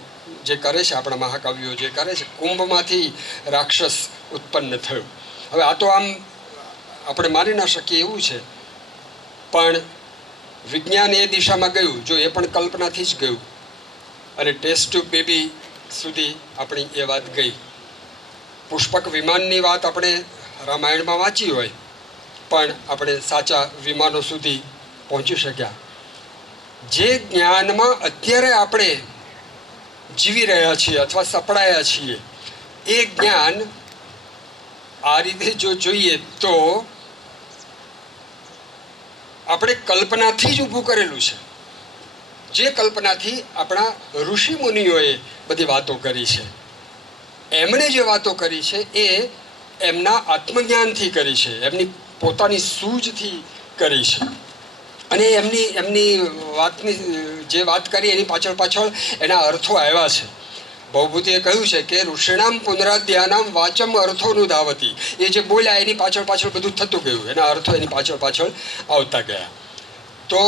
જે કરે છે, આપણા મહાકાવ્યો જે કરે છે, કુંભમાંથી રાક્ષસ ઉત્પન્ન થયો. હવે આ તો આમ આપણે માની ના શકીએ એવું છે, પણ વિજ્ઞાન એ દિશામાં ગયું, જો એ પણ કલ્પનાથી જ ગયું, અને ટેસ્ટ ટ્યુબ બેબી સુધી આપણી એ વાત ગઈ. પુષ્પક વિમાનની વાત આપણે રામાયણમાં વાંચી હોય, પણ આપણે સાચા વિમાનો સુધી પહોંચી શક્યા. જે જ્ઞાનમાં અત્યારે આપણે જીવી રહ્યા છીએ અથવા સપડાયા છીએ, એ જ્ઞાન આ રીતે જો જોઈએ તો આપણે કલ્પનાથી જ ઊભું કરેલું છે. જે કલ્પનાથી આપણા ઋષિ મુનિઓએ બધી વાતો કરી છે, એમણે જે વાતો કરી છે એ એમના આત્મજ્ઞાનથી કરી છે, એમની પોતાની સૂઝથી કરી છે, અને એમની વાતની જે વાત કરી એની પાછળ એના અર્થો આવ્યા છે. ભવભૂતિએ કહ્યું છે કે ઋષિણામ પુનરાધ્યાનામ વાચમ અર્થોનું ધાવતી. એ જે બોલ્યા એની પાછળ બધું થતું ગયું, એના અર્થો એની પાછળ આવતા ગયા. તો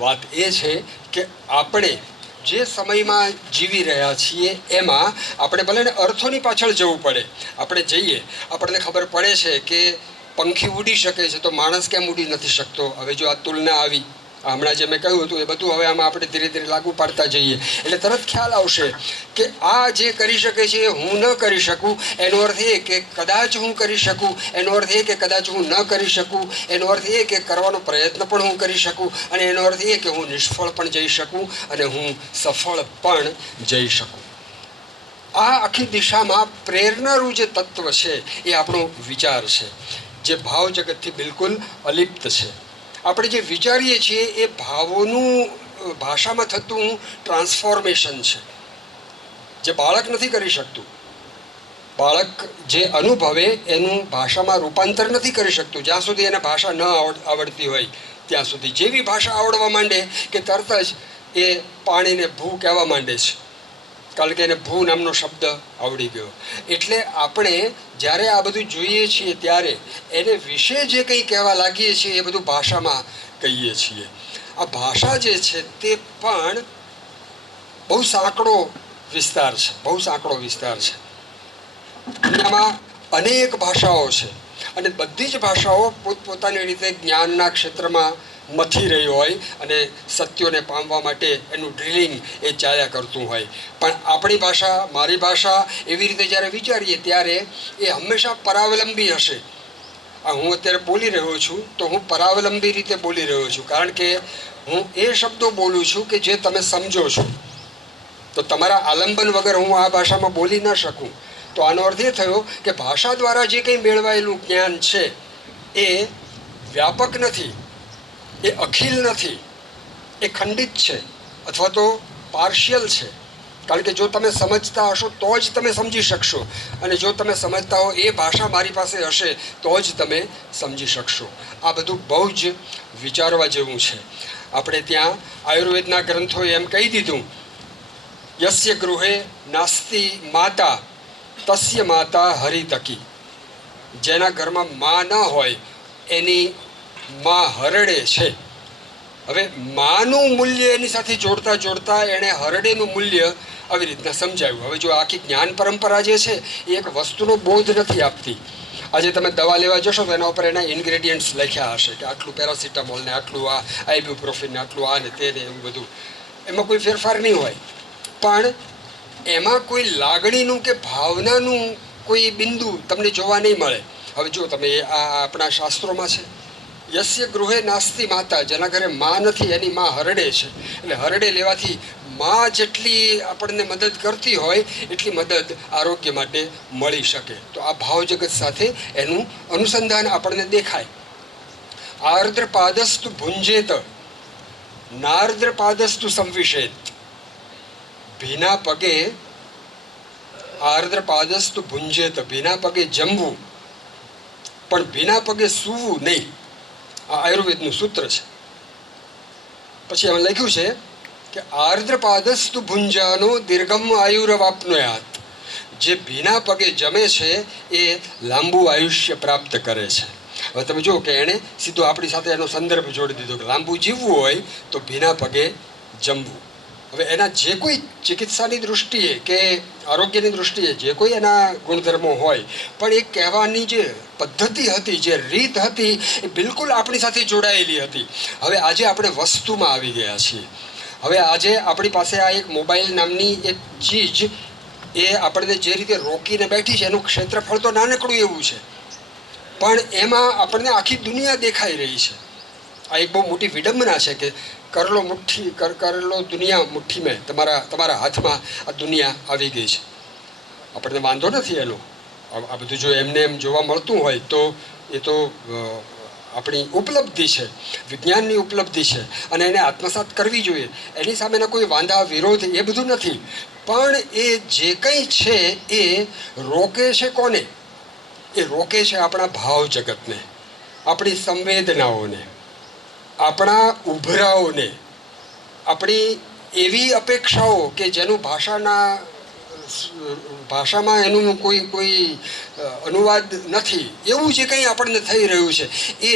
વાત એ છે કે આપણે જે સમયમાં જીવી રહ્યા છીએ એમાં આપણે ભલે ને અર્થોની પાછળ જવું પડે, આપણે જઈએ, આપણને ખબર પડે છે કે પંખી ઉડી શકે છે તો માણસ કેમ ઉડી નથી શકતો. હવે જો આ તુલના આવી, હમણાં જે મેં કહ્યું હતું એ બધું હવે આમાં આપણે ધીરે ધીરે લાગુ પાડતા જઈએ એટલે તરત ખ્યાલ આવશે કે આ જે કરી શકે છે એ હું ન કરી શકું, એનો અર્થ એ કે કદાચ હું કરી શકું, એનો અર્થ એ કે કદાચ હું ન કરી શકું, એનો અર્થ એ કે કરવાનો પ્રયત્ન પણ હું કરી શકું, અને એનો અર્થ એ કે હું નિષ્ફળ પણ જઈ શકું અને હું સફળ પણ જઈ શકું. આ આખી દિશામાં પ્રેરણારૂ જે તત્વ છે એ આપણો વિચાર છે, જે ભાવ જગતથી બિલકુલ અલિપ્ત છે. આપણે જે વિચારીએ છીએ એ ભાવોનું ભાષામાં થતું ટ્રાન્સફોર્મેશન છે, જે બાળક નથી કરી શકતું. બાળક જે અનુભવે એનું ભાષામાં રૂપાંતર નથી કરી શકતું જ્યાં સુધી એને ભાષા ન આવડતી હોય ત્યાં સુધી. જેવી ભાષા આવડવા માંડે કે તરત જ એ પાણીને ભૂ કહેવા માંડે છે, કારણ કે એને ભૂ નામનો શબ્દ આવડી ગયો. એટલે આપણે જ્યારે આ બધું જોઈએ છીએ ત્યારે એને વિશે જે કંઈ કહેવા લાગીએ છીએ એ બધું ભાષામાં કહીએ છીએ. આ ભાષા જે છે તે પણ બહુ સાંકડો વિસ્તાર છે, બહુ સાંકડો વિસ્તાર છે. દુનિયામાં અનેક ભાષાઓ છે અને બધી જ ભાષાઓ પોતપોતાની રીતે જ્ઞાનના ક્ષેત્રમાં મથી રહી હોય અને સત્યોને પામવા માટે એનું ડ્રિલિંગ એ ચાલ્યા કરતું હોય. પણ આપણી ભાષા, મારી ભાષા એવી રીતે જ્યારે વિચારીએ ત્યારે એ હંમેશા પરાવલંબી હશે. હું અત્યારે બોલી રહ્યો છું તો હું પરાવલંબી રીતે બોલી રહ્યો છું, કારણ કે હું એ શબ્દો બોલું છું કે જે તમે સમજો છો. તો તમારા આલંબન વગર હું આ ભાષામાં બોલી ન શકું. તો આનો અર્થ એ થયો કે ભાષા દ્વારા જે કંઈ મેળવાયેલું જ્ઞાન છે એ વ્યાપક નથી, એ અખિલ નથી, એ ખંડિત છે અથવા તો પાર્શિયલ છે. કારણ કે જો તમે સમજતા હશો તો જ તમે સમજી શકશો, અને જો તમે સમજતા હો એ ભાષા મારી પાસે હશે તો જ તમે સમજી શકશો. આ બધું બહુ જ વિચારવા જેવું છે. આપણે ત્યાં આયુર્વેદના ગ્રંથોએ એમ કહી દીધું, યસ્ય ગૃહે નાસ્તિ માતા તસ્ય માતા હરિતકી. જેના ઘરમાં માં ન હોય એની માં હરડે છે. હવે માનું મૂલ્ય એની સાથે જોડતા જોડતા એણે હરડેનું મૂલ્ય આવી રીતના સમજાવ્યું. હવે જો આખી જ્ઞાન પરંપરા જે છે એ એક વસ્તુનો બોધ નથી આપતી. આજે તમે દવા લેવા જશો તો એના ઉપર એના ઇન્ગ્રેડિયન્ટ્સ લખ્યા હશે કે આટલું પેરાસિટામોલ ને આટલું આ આઈબ્યુપ્રોફિન ને આટલું આ ને તે ને એવું બધું. એમાં કોઈ ફેરફાર નહીં હોય, પણ એમાં કોઈ લાગણીનું કે ભાવનાનું કોઈ બિંદુ તમને જોવા નહીં મળે. હવે જો તમે આ આપણા શાસ્ત્રોમાં છે, યસ્ય ગૃહે નાસ્તિ માતા, જેના ઘરે માં નથી એની માં હરડે છે. એટલે હરડે લેવાથી માં જેટલી આપણને મદદ કરતી હોય એટલી મદદ આરોગ્ય માટે મળી શકે. તો આ ભાવ જગત સાથે એનું અનુસંધાન આપણને દેખાય. આર્દ્ર પાદસ્તુ ભુંજેત નાર્દ્ર પાદસ્તુ સંવિષેત. ભીના પગે આર્દ્ર પાદસ્તુ ભુંજેત, ભીના પગે જમવું પણ ભીના પગે સૂવું નહીં. આ આયુર્વેદનું સૂત્ર છે. પછી એમાં લખ્યું છે કે આર્દ્ર પાદસ્તુ ભુંજાનો દીર્ઘમ આયુર્વાપ્નુયાત. જે ભીના પગે જમે છે એ લાંબુ આયુષ્ય પ્રાપ્ત કરે છે. હવે તમે જુઓ કે એણે સીધો આપણી સાથે એનો સંદર્ભ જોડી દીધો કે લાંબુ જીવવું હોય તો ભીના પગે જમવું. હવે એના જે કોઈ ચિકિત્સાની દૃષ્ટિએ કે આરોગ્યની દૃષ્ટિએ જે કોઈ એના ગુણધર્મો હોય, પણ એ કહેવાની જે પદ્ધતિ હતી, જે રીત હતી, એ બિલકુલ આપણી સાથે જોડાયેલી હતી. હવે આજે આપણે વસ્તુમાં આવી ગયા છીએ. હવે આજે આપણી પાસે આ એક મોબાઈલ નામની એક ચીજ એ આપણને જે રીતે રોકીને બેઠી છે, એનું ક્ષેત્રફળ તો નાનકડું એવું છે, પણ એમાં આપણને આખી દુનિયા દેખાઈ રહી છે. આ એક બહુ મોટી વિડંબના છે કે કરેલો દુનિયા મુઠ્ઠી મેં, તમારા હાથમાં આ દુનિયા આવી ગઈ છે. આપણને વાંધો નથી એનો. આ બધું જો એમને એમ જોવા મળતું હોય તો એ તો આપણી ઉપલબ્ધિ છે, વિજ્ઞાનની ઉપલબ્ધિ છે, અને એને આત્મસાત કરવી જોઈએ. એની સામેના કોઈ વાંધા વિરોધ એ બધું નથી. પણ એ જે કંઈ છે એ રોકે છે કોને? એ રોકે છે આપણા ભાવ જગતને, આપણી સંવેદનાઓને, આપણા ઉભરાઓને, આપણી એવી અપેક્ષાઓ કે જેનું ભાષામાં એનું કોઈ અનુવાદ નથી, એવું જે કંઈ આપણને થઈ રહ્યું છે એ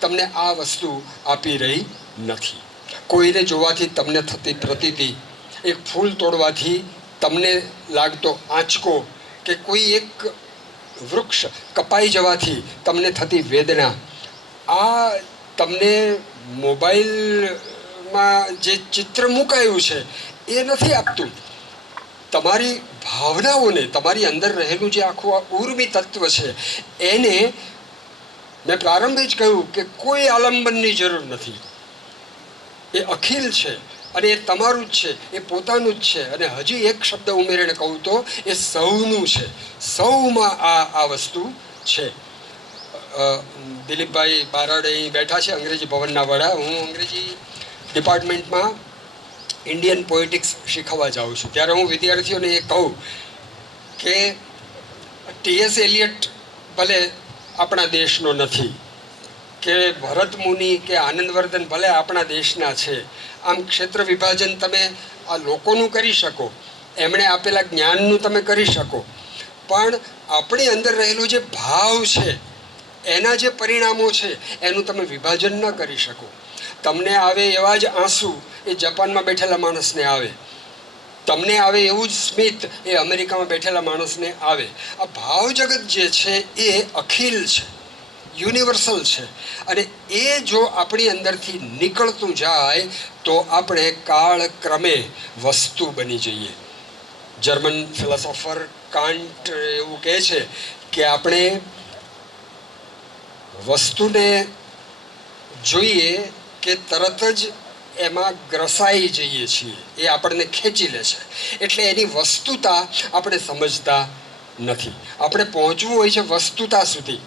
તમને આ વસ્તુ આપી રહી નથી. કોઈને જોવાથી તમને થતી પ્રતીતિ, એક ફૂલ તોડવાથી તમને લાગતો આંચકો, કે કોઈ એક વૃક્ષ કપાઈ જવાથી તમને થતી વેદના, આ તમને મોબાઈલમાં જે ચિત્ર મુકાયું છે એ નથી આપતું. તમારી ભાવનાઓને, તમારી અંદર રહેલું જે આખું આ ઉર્મી તત્વ છે એને મેં પ્રારંભે જ કહ્યું કે કોઈ આલંબનની જરૂર નથી. એ અખિલ છે અને એ તમારું જ છે, એ પોતાનું જ છે. અને હજી એક શબ્દ ઉમેરીને કહું તો એ સૌનું છે. સૌમાં આ વસ્તુ છે. દિલીપભાઈ બારડ અહીં બેઠા છે, અંગ્રેજી ભવનના વડા. હું અંગ્રેજી ડિપાર્ટમેન્ટમાં ઇન્ડિયન પોએટિક્સ શીખવવા જાઉં છું. ત્યારે હું વિદ્યાર્થીઓને એ કહું કે ટી.એસ. એલિયટ ભલે આપણા દેશનો નથી, કે ભરત મુનિ કે આનંદવર્ધન ભલે આપણા દેશના છે. આમ ક્ષેત્ર વિભાજન તમે આ લોકોનું કરી શકો, એમણે આપેલા જ્ઞાનનું તમે કરી શકો, પણ આપણી અંદર રહેલું જે ભાવ છે, એના જે પરિણામો છે, એનું તમે વિભાજન ન કરી શકો. તમને આવે એવા જ આંસુ એ જાપાનમાં બેઠેલા માણસને આવે, તમને આવે એવું જ સ્મિત એ અમેરિકામાં બેઠેલા માણસને આવે. આ ભાવ જગત જે છે એ અખિલ છે, યુનિવર્સલ છે. અને એ જો આપણી અંદરથી નીકળતું જાય તો આપણે કાળક્રમે વસ્તુ બની જઈએ. જર્મન ફિલોસોફર કાન્ટ એવું કહે છે કે આપણે વસ્તુને જોઈએ કે તરત જ એમાં ગ્રસાઈ જઈએ છીએ, એ આપણને ખેંચી લે છે. એટલે એની વસ્તુતા આપણે સમજતા નથી. આપણે પહોંચવું હોય છે વસ્તુતા સુધી.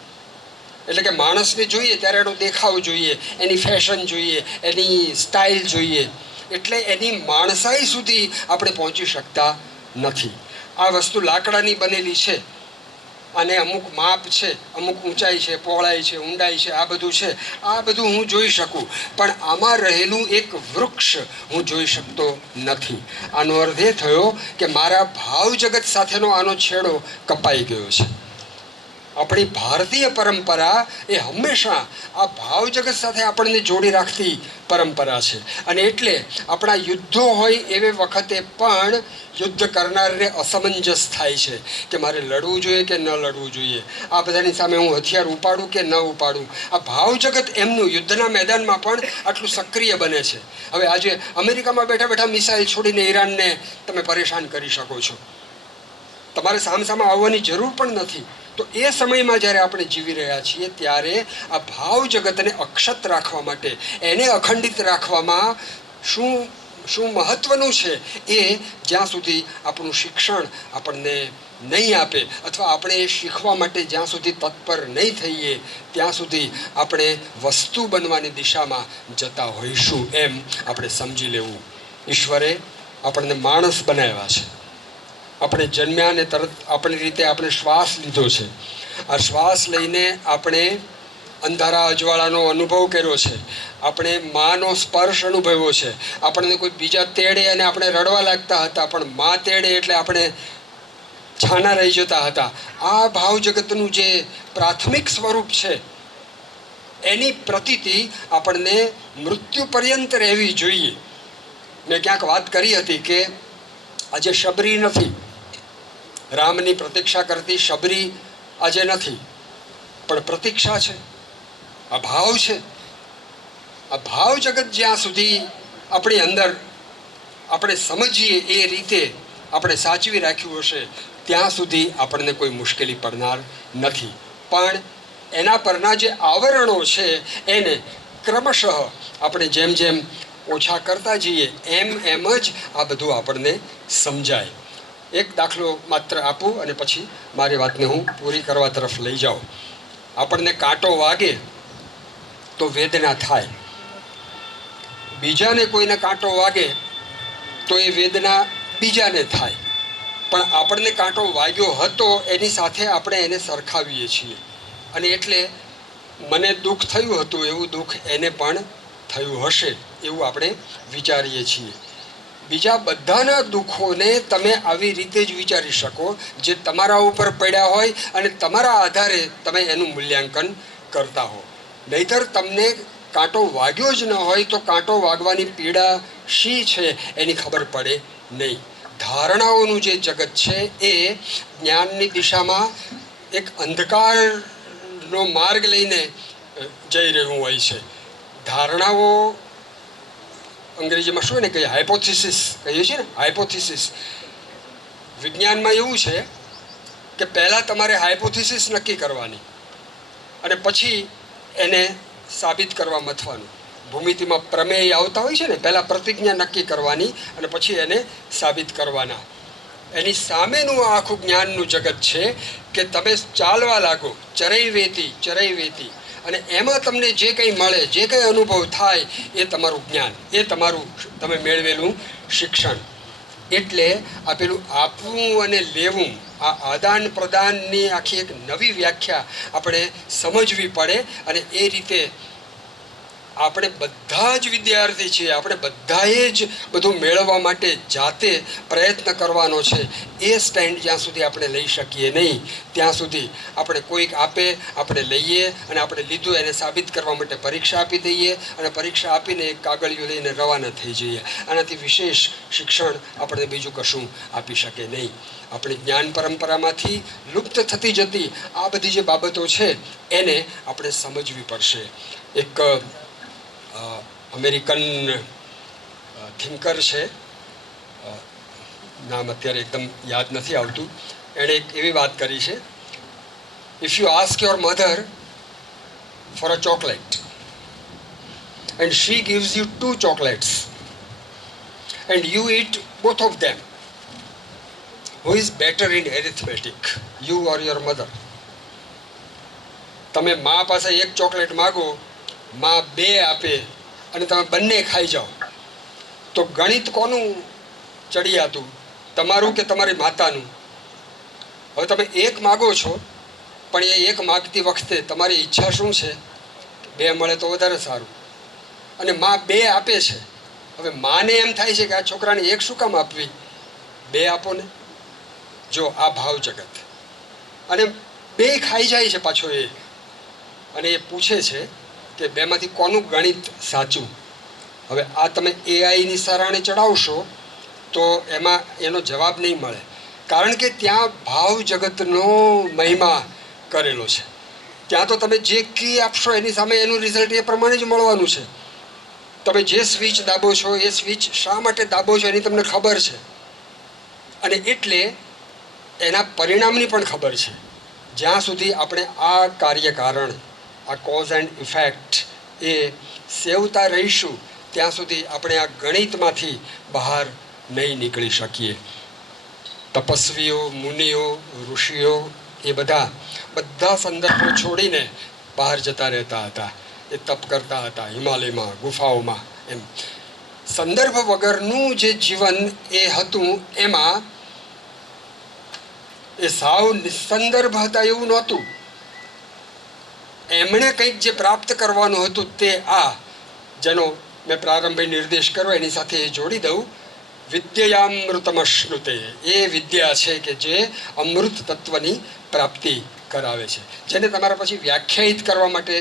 એટલે કે માણસને જોઈએ ત્યારે એનો દેખાવ જોઈએ, એની ફેશન જોઈએ, એની સ્ટાઇલ જોઈએ. એટલે એની માણસાઈ સુધી આપણે પહોંચી શકતા નથી. આ વસ્તુ લાકડાની બનેલી છે અને અમુક માપ છે, અમુક ઊંચાઈ છે, પહોળાઈ છે, ઊંડાઈ છે, આ બધું છે. આ બધું હું જોઈ શકું, પણ આમાં રહેલું એક વૃક્ષ હું જોઈ શકતો નથી. આનો અર્થ એ થયો કે મારા ભાવ જગત સાથેનો આનો છેડો કપાઈ ગયો છે. આપણી ભારતીય પરંપરા એ હંમેશા આ ભાવ જગત સાથે આપણને જોડી રાખતી પરંપરા છે. અને એટલે આપણા યુદ્ધો હોય એવે વખતે પણ યુદ્ધ કરનારને અસમંજસ થાય છે કે મારે લડવું જોઈએ કે ન લડવું જોઈએ, આ બધાની સામે હું હથિયાર ઉપાડું કે ન ઉપાડું. આ ભાવ જગત એમનું યુદ્ધના મેદાનમાં પણ આટલું સક્રિય બને છે. હવે આજે અમેરિકામાં બેઠા બેઠા મિસાઇલ છોડીને ઈરાનને તમે પરેશાન કરી શકો છો. તમારે સામસામે આવવાની જરૂર પણ નથી. તો એ સમયમાં જ્યારે આપણે જીવી રહ્યા છીએ ત્યારે આ ભાવ જગતને અક્ષત રાખવા માટે, એને અખંડિત રાખવામાં શું મહત્વનું છે એ જ્યાં સુધી આપણું શિક્ષણ આપણને નહીં આપે અથવા આપણે એ શીખવા માટે જ્યાં સુધી તત્પર નહીં થઈએ ત્યાં સુધી આપણે વસ્તુ બનવાની દિશામાં જતા હોઈશું એમ આપણે સમજી લેવું. ઈશ્વરે આપણને માણસ બનાવ્યા છે. આપણે જન્મ્યા ને તરત આપણી રીતે આપણે શ્વાસ લીધો છે. આ શ્વાસ લઈને આપણે અંધારા અજવાળાનો અનુભવ કર્યો છે. આપણે માનો સ્પર્શ અનુભવ્યો છે. આપણને કોઈ બીજા તેડે અને આપણે રડવા લાગતા હતા, પણ મા તેડે એટલે આપણે છાના રહી જતા હતા. આ ભાવ જગતનું જે પ્રાથમિક સ્વરૂપ છે એની પ્રતીતિ આપણને મૃત્યુ પર્યંત રહેવી જોઈએ. મેં ક્યાંક વાત કરી હતી કે આજે શબરી નથી, રામની પ્રતીક્ષા કરતી શબરી આજે નથી, પણ પ્રતીક્ષા છે. આ ભાવ છે. આ ભાવ જગત જ્યાં સુધી આપણી અંદર આપણે સમજીએ એ રીતે આપણે સાચવી રાખ્યું હશે ત્યાં સુધી આપણને કોઈ મુશ્કેલી પડનાર નથી. પણ એના પરના જે આવરણો છે એને ક્રમશઃ આપણે જેમ જેમ ઓછા કરતા જઈએ એમ એમ જ આ બધું આપણને સમજાય. એક દાખલો માત્ર આપું અને પછી મારી વાતને હું પૂરી કરવા તરફ લઈ જાઉં. આપણને કાંટો વાગે તો વેદના થાય, બીજાને કોઈને કાંટો વાગે તો એ વેદના બીજાને થાય. પણ આપણને કાંટો વાગ્યો હતો એની સાથે આપણે એને સરખાવીએ છીએ અને એટલે મને દુઃખ થયું હતું એવું દુઃખ એને પણ થયું હશે એવું આપણે વિચારીએ છીએ. બીજા બધાના દુઃખોને તમે આવી રીતે જ વિચારી શકો જે તમારા ઉપર પડ્યા હોય અને તમારા આધારે તમે એનું મૂલ્યાંકન કરતા હો. નહીંતર તમને કાંટો વાગ્યો જ ન હોય તો કાંટો વાગવાની પીડા શી છે એની ખબર પડે નહીં. ધારણાઓનું જે જગત છે એ જ્ઞાનની દિશામાં એક અંધકારનો માર્ગ લઈને જઈ રહ્યું હોય છે. ધારણાઓ અંગ્રેજીમાં શું ને કહીએ, હાઇપોથિસિસ કહીએ છીએ ને, હાઇપોથિસિસ. વિજ્ઞાનમાં એવું છે કે પહેલાં તમારે હાઇપોથિસિસ નક્કી કરવાની અને પછી એને સાબિત કરવા મથવાનું. ભૂમિતિમાં પ્રમેય આવતા હોય છે ને, પહેલાં પ્રતિજ્ઞા નક્કી કરવાની અને પછી એને સાબિત કરવાના. એની સામેનું આ આખું જ્ઞાનનું જગત છે કે તમે ચાલવા લાગો, ચરઈ વેતી અને એમાં તમને જે કંઈ મળે, જે કંઈ અનુભવ થાય એ તમારું જ્ઞાન, એ તમારું તમે મેળવેલું શિક્ષણ. એટલે આ પેલું આપવું અને લેવું, આ આદાન પ્રદાનની આખી એક નવી વ્યાખ્યા આપણે સમજવી પડે અને એ રીતે આપણે બધા જ વિદ્યાર્થી છીએ, આપણે બધાએ જ બધું મેળવવા માટે જાતે પ્રયત્ન કરવાનો છે. એ સ્ટેન્ડ જ્યાં સુધી આપણે લઈ શકીએ નહીં ત્યાં સુધી આપણે કોઈક આપે આપણે લઈએ અને આપણે લીધું એને સાબિત કરવા માટે પરીક્ષા આપી દઈએ અને પરીક્ષા આપીને એક કાગળિયું લઈને રવાના થઈ જઈએ. આનાથી વિશેષ શિક્ષણ આપણે બીજું કશું આપી શકે નહીં. આપણી જ્ઞાન પરંપરામાંથી લુપ્ત થતી જતી આ બધી જે બાબતો છે એને આપણે સમજવી પડશે. એક અમેરિકન થિંકર છે, નામ અત્યારે એકદમ યાદ નથી આવતું, એણે એક એવી વાત કરી છે, if you ask your mother for a chocolate and she gives you 2 chocolates and you eat both of them, who is better in arithmetic, you or your mother? તમે મા પાસે એક ચોકલેટ માગો, મા 2 આપે અને તમે બંને ખાઈ જાઓ, તો ગણિત કોનું ચડિયાતું, તમારું કે તમારી માતાનું? હવે તમે એક માગો છો પણ એ એક માગતી વખતે તમારી ઈચ્છા શું છે? 2 મળે તો વધારે સારું. અને મા 2 આપે છે, હવે માને એમ થાય છે કે આ છોકરાને એક શું કામ આપવી, 2 આપો ને. જો આ ભાવ જગત. અને 2 ખાઈ જાય છે પાછો એ, અને એ પૂછે છે કે 2 માંથી કોનું ગણિત સાચું? હવે આ તમે એઆઈની સરાણે ચડાવશો તો એમાં એનો જવાબ નહીં મળે, કારણ કે ત્યાં ભાવ જગતનો મહિમા કરેલો છે. ત્યાં તો તમે જે કી આપશો એની સામે એનું રિઝલ્ટ એ પ્રમાણે જ મળવાનું છે. તમે જે સ્વિચ દાબો છો એ સ્વિચ શા માટે દાબો છો એની તમને ખબર છે, અને એટલે એના પરિણામની પણ ખબર છે. જ્યાં સુધી આપણે આ કાર્યકારણ, આ કોઝ એન્ડ ઇફેક્ટ એ સેવતા રહીશું ત્યાં સુધી આપણે આ ગણિતમાંથી બહાર નહીં નીકળી શકીએ. તપસ્વીઓ, મુનિઓ, ઋષિઓ એ બધા સંદર્ભો છોડીને બહાર જતા રહેતા હતા. એ તપ કરતા હતા હિમાલયમાં, ગુફાઓમાં. એમ સંદર્ભ વગરનું જે જીવન એ હતું એમાં એ સાવ નિસંદર્ભ હતા એવું નહોતું. એમણે કંઈક જે પ્રાપ્ત કરવાનું હતું તે આ, જેનો મેં પ્રારંભે નિર્દેશ કર્યો એની સાથે એ જોડી દઉં, વિદ્યામૃતમશ્નુતે. એ વિદ્યા છે કે જે અમૃત તત્વની પ્રાપ્તિ કરાવે છે, જેને તમારા પછી વ્યાખ્યાયિત કરવા માટે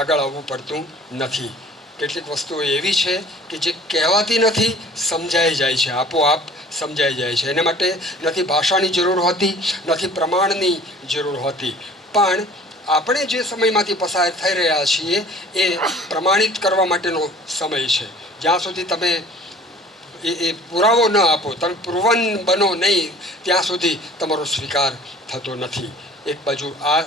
આગળ આવવું પડતું નથી. કેટલીક વસ્તુઓ એવી છે કે જે કહેવાતી નથી, સમજાઈ જાય છે, આપોઆપ સમજાઈ જાય છે. એના માટે નથી ભાષાની જરૂર હોતી, નથી પ્રમાણની જરૂર હોતી. પણ આપણે જે સમયમાંથી પસાર થઈ રહ્યા છીએ એ પ્રમાણિત કરવા માટેનો સમય છે. જ્યાં સુધી તમે એ પુરાવો ન આપો, તમે પ્રુવન બનો નહીં ત્યાં સુધી તમારો સ્વીકાર થતો નથી. એક બાજુ આ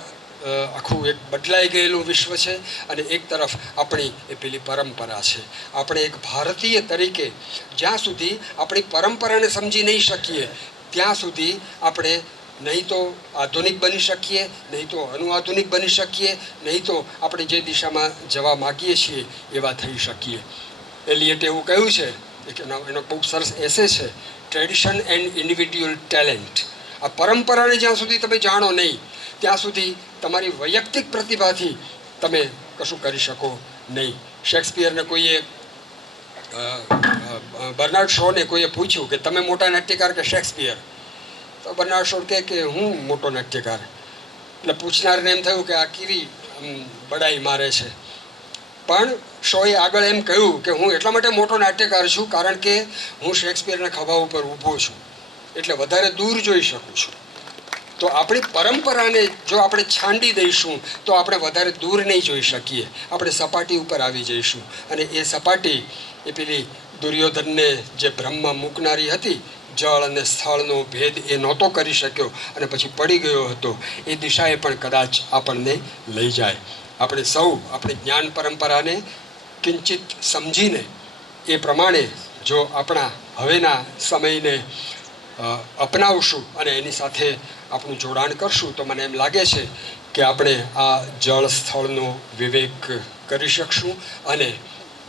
આખું એક બદલાઈ ગયેલું વિશ્વ છે અને એક તરફ આપણી એ પેલી પરંપરા છે. આપણે એક ભારતીય તરીકે જ્યાં સુધી આપણી પરંપરાને સમજી નહીં શકીએ ત્યાં સુધી આપણે નહીં તો આધુનિક બની શકીએ, નહીં તો અનુઆધુનિક બની શકીએ, નહીં તો આપણે જે દિશામાં જવા માગીએ છીએ એવા થઈ શકીએ. એલિયટે એવું કહ્યું છે, એનો બહુ સરસ એસે છે, ટ્રેડિશન એન્ડ ઇન્ડિવિડ્યુઅલ ટેલેન્ટ. આ પરંપરાને જ્યાં સુધી તમે જાણો નહીં ત્યાં સુધી તમારી વૈયક્તિક પ્રતિભાથી તમે કશું કરી શકો નહીં. શેક્સપિયરને કોઈએ, બર્નાર્ડ શોને કોઈએ પૂછ્યું કે તમે મોટા નાટ્યકાર કે શેક્સપિયર? તો બર્નાર્ડ શો કહે કે હું મોટો નાટ્યકાર. એટલે પૂછનારને એમ થયું કે આ કેવી બડાઈ મારે છે. પણ શોએ આગળ એમ કહ્યું કે હું એટલા માટે મોટો નાટ્યકાર છું કારણ કે હું શેક્સપિયરના ખભા ઉપર ઊભો છું, એટલે વધારે દૂર જોઈ શકું છું. તો આપણી પરંપરાને જો આપણે છાંડી દઈશું તો આપણે વધારે દૂર નહીં જોઈ શકીએ, આપણે સપાટી ઉપર આવી જઈશું. અને એ સપાટી એ પેલી દુર્યોધનને જે બ્રહ્મમાં મૂકનારી હતી, જળ અને સ્થળનો ભેદ એ નહોતો કરી શક્યો અને પછી પડી ગયો હતો, એ દિશાએ પણ કદાચ આપણને લઈ જાય. આપણે સૌ આપણી જ્ઞાન પરંપરાને કિંચિત સમજીને એ પ્રમાણે જો આપણા હવેના સમયને અપનાવશું અને એની સાથે આપણું જોડાણ કરશું તો મને એમ લાગે છે કે આપણે આ જળ સ્થળનો વિવેક કરી શકશું અને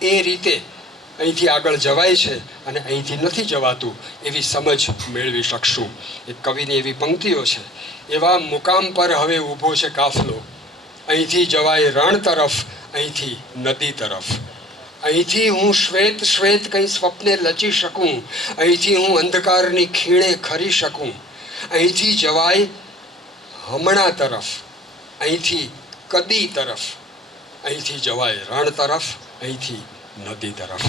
એ રીતે અહીંથી આગળ જવાય છે અને અહીંથી નથી જવાતું એવી સમજ મેળવી શકશું. એક કવિની એવી પંક્તિઓ છે, એવા મુકામ પર હવે ઊભો છે કાફલો, અહીંથી જવાય રણ તરફ, અહીંથી નદી તરફ. અહીંથી હું શ્વેત શ્વેત કંઈ સ્વપ્ને લચી શકું, અહીંથી હું અંધકારની ખીણે ખરી શકું, અહીંથી જવાય હમણાં તરફ, અહીંથી કદી તરફ, અહીંથી જવાય રણ તરફ, અહીંથી નદી તરફ.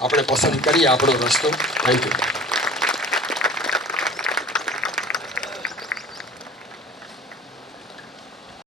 આપણે પસંદ કરીએ આપણો રસ્તો. Thank you.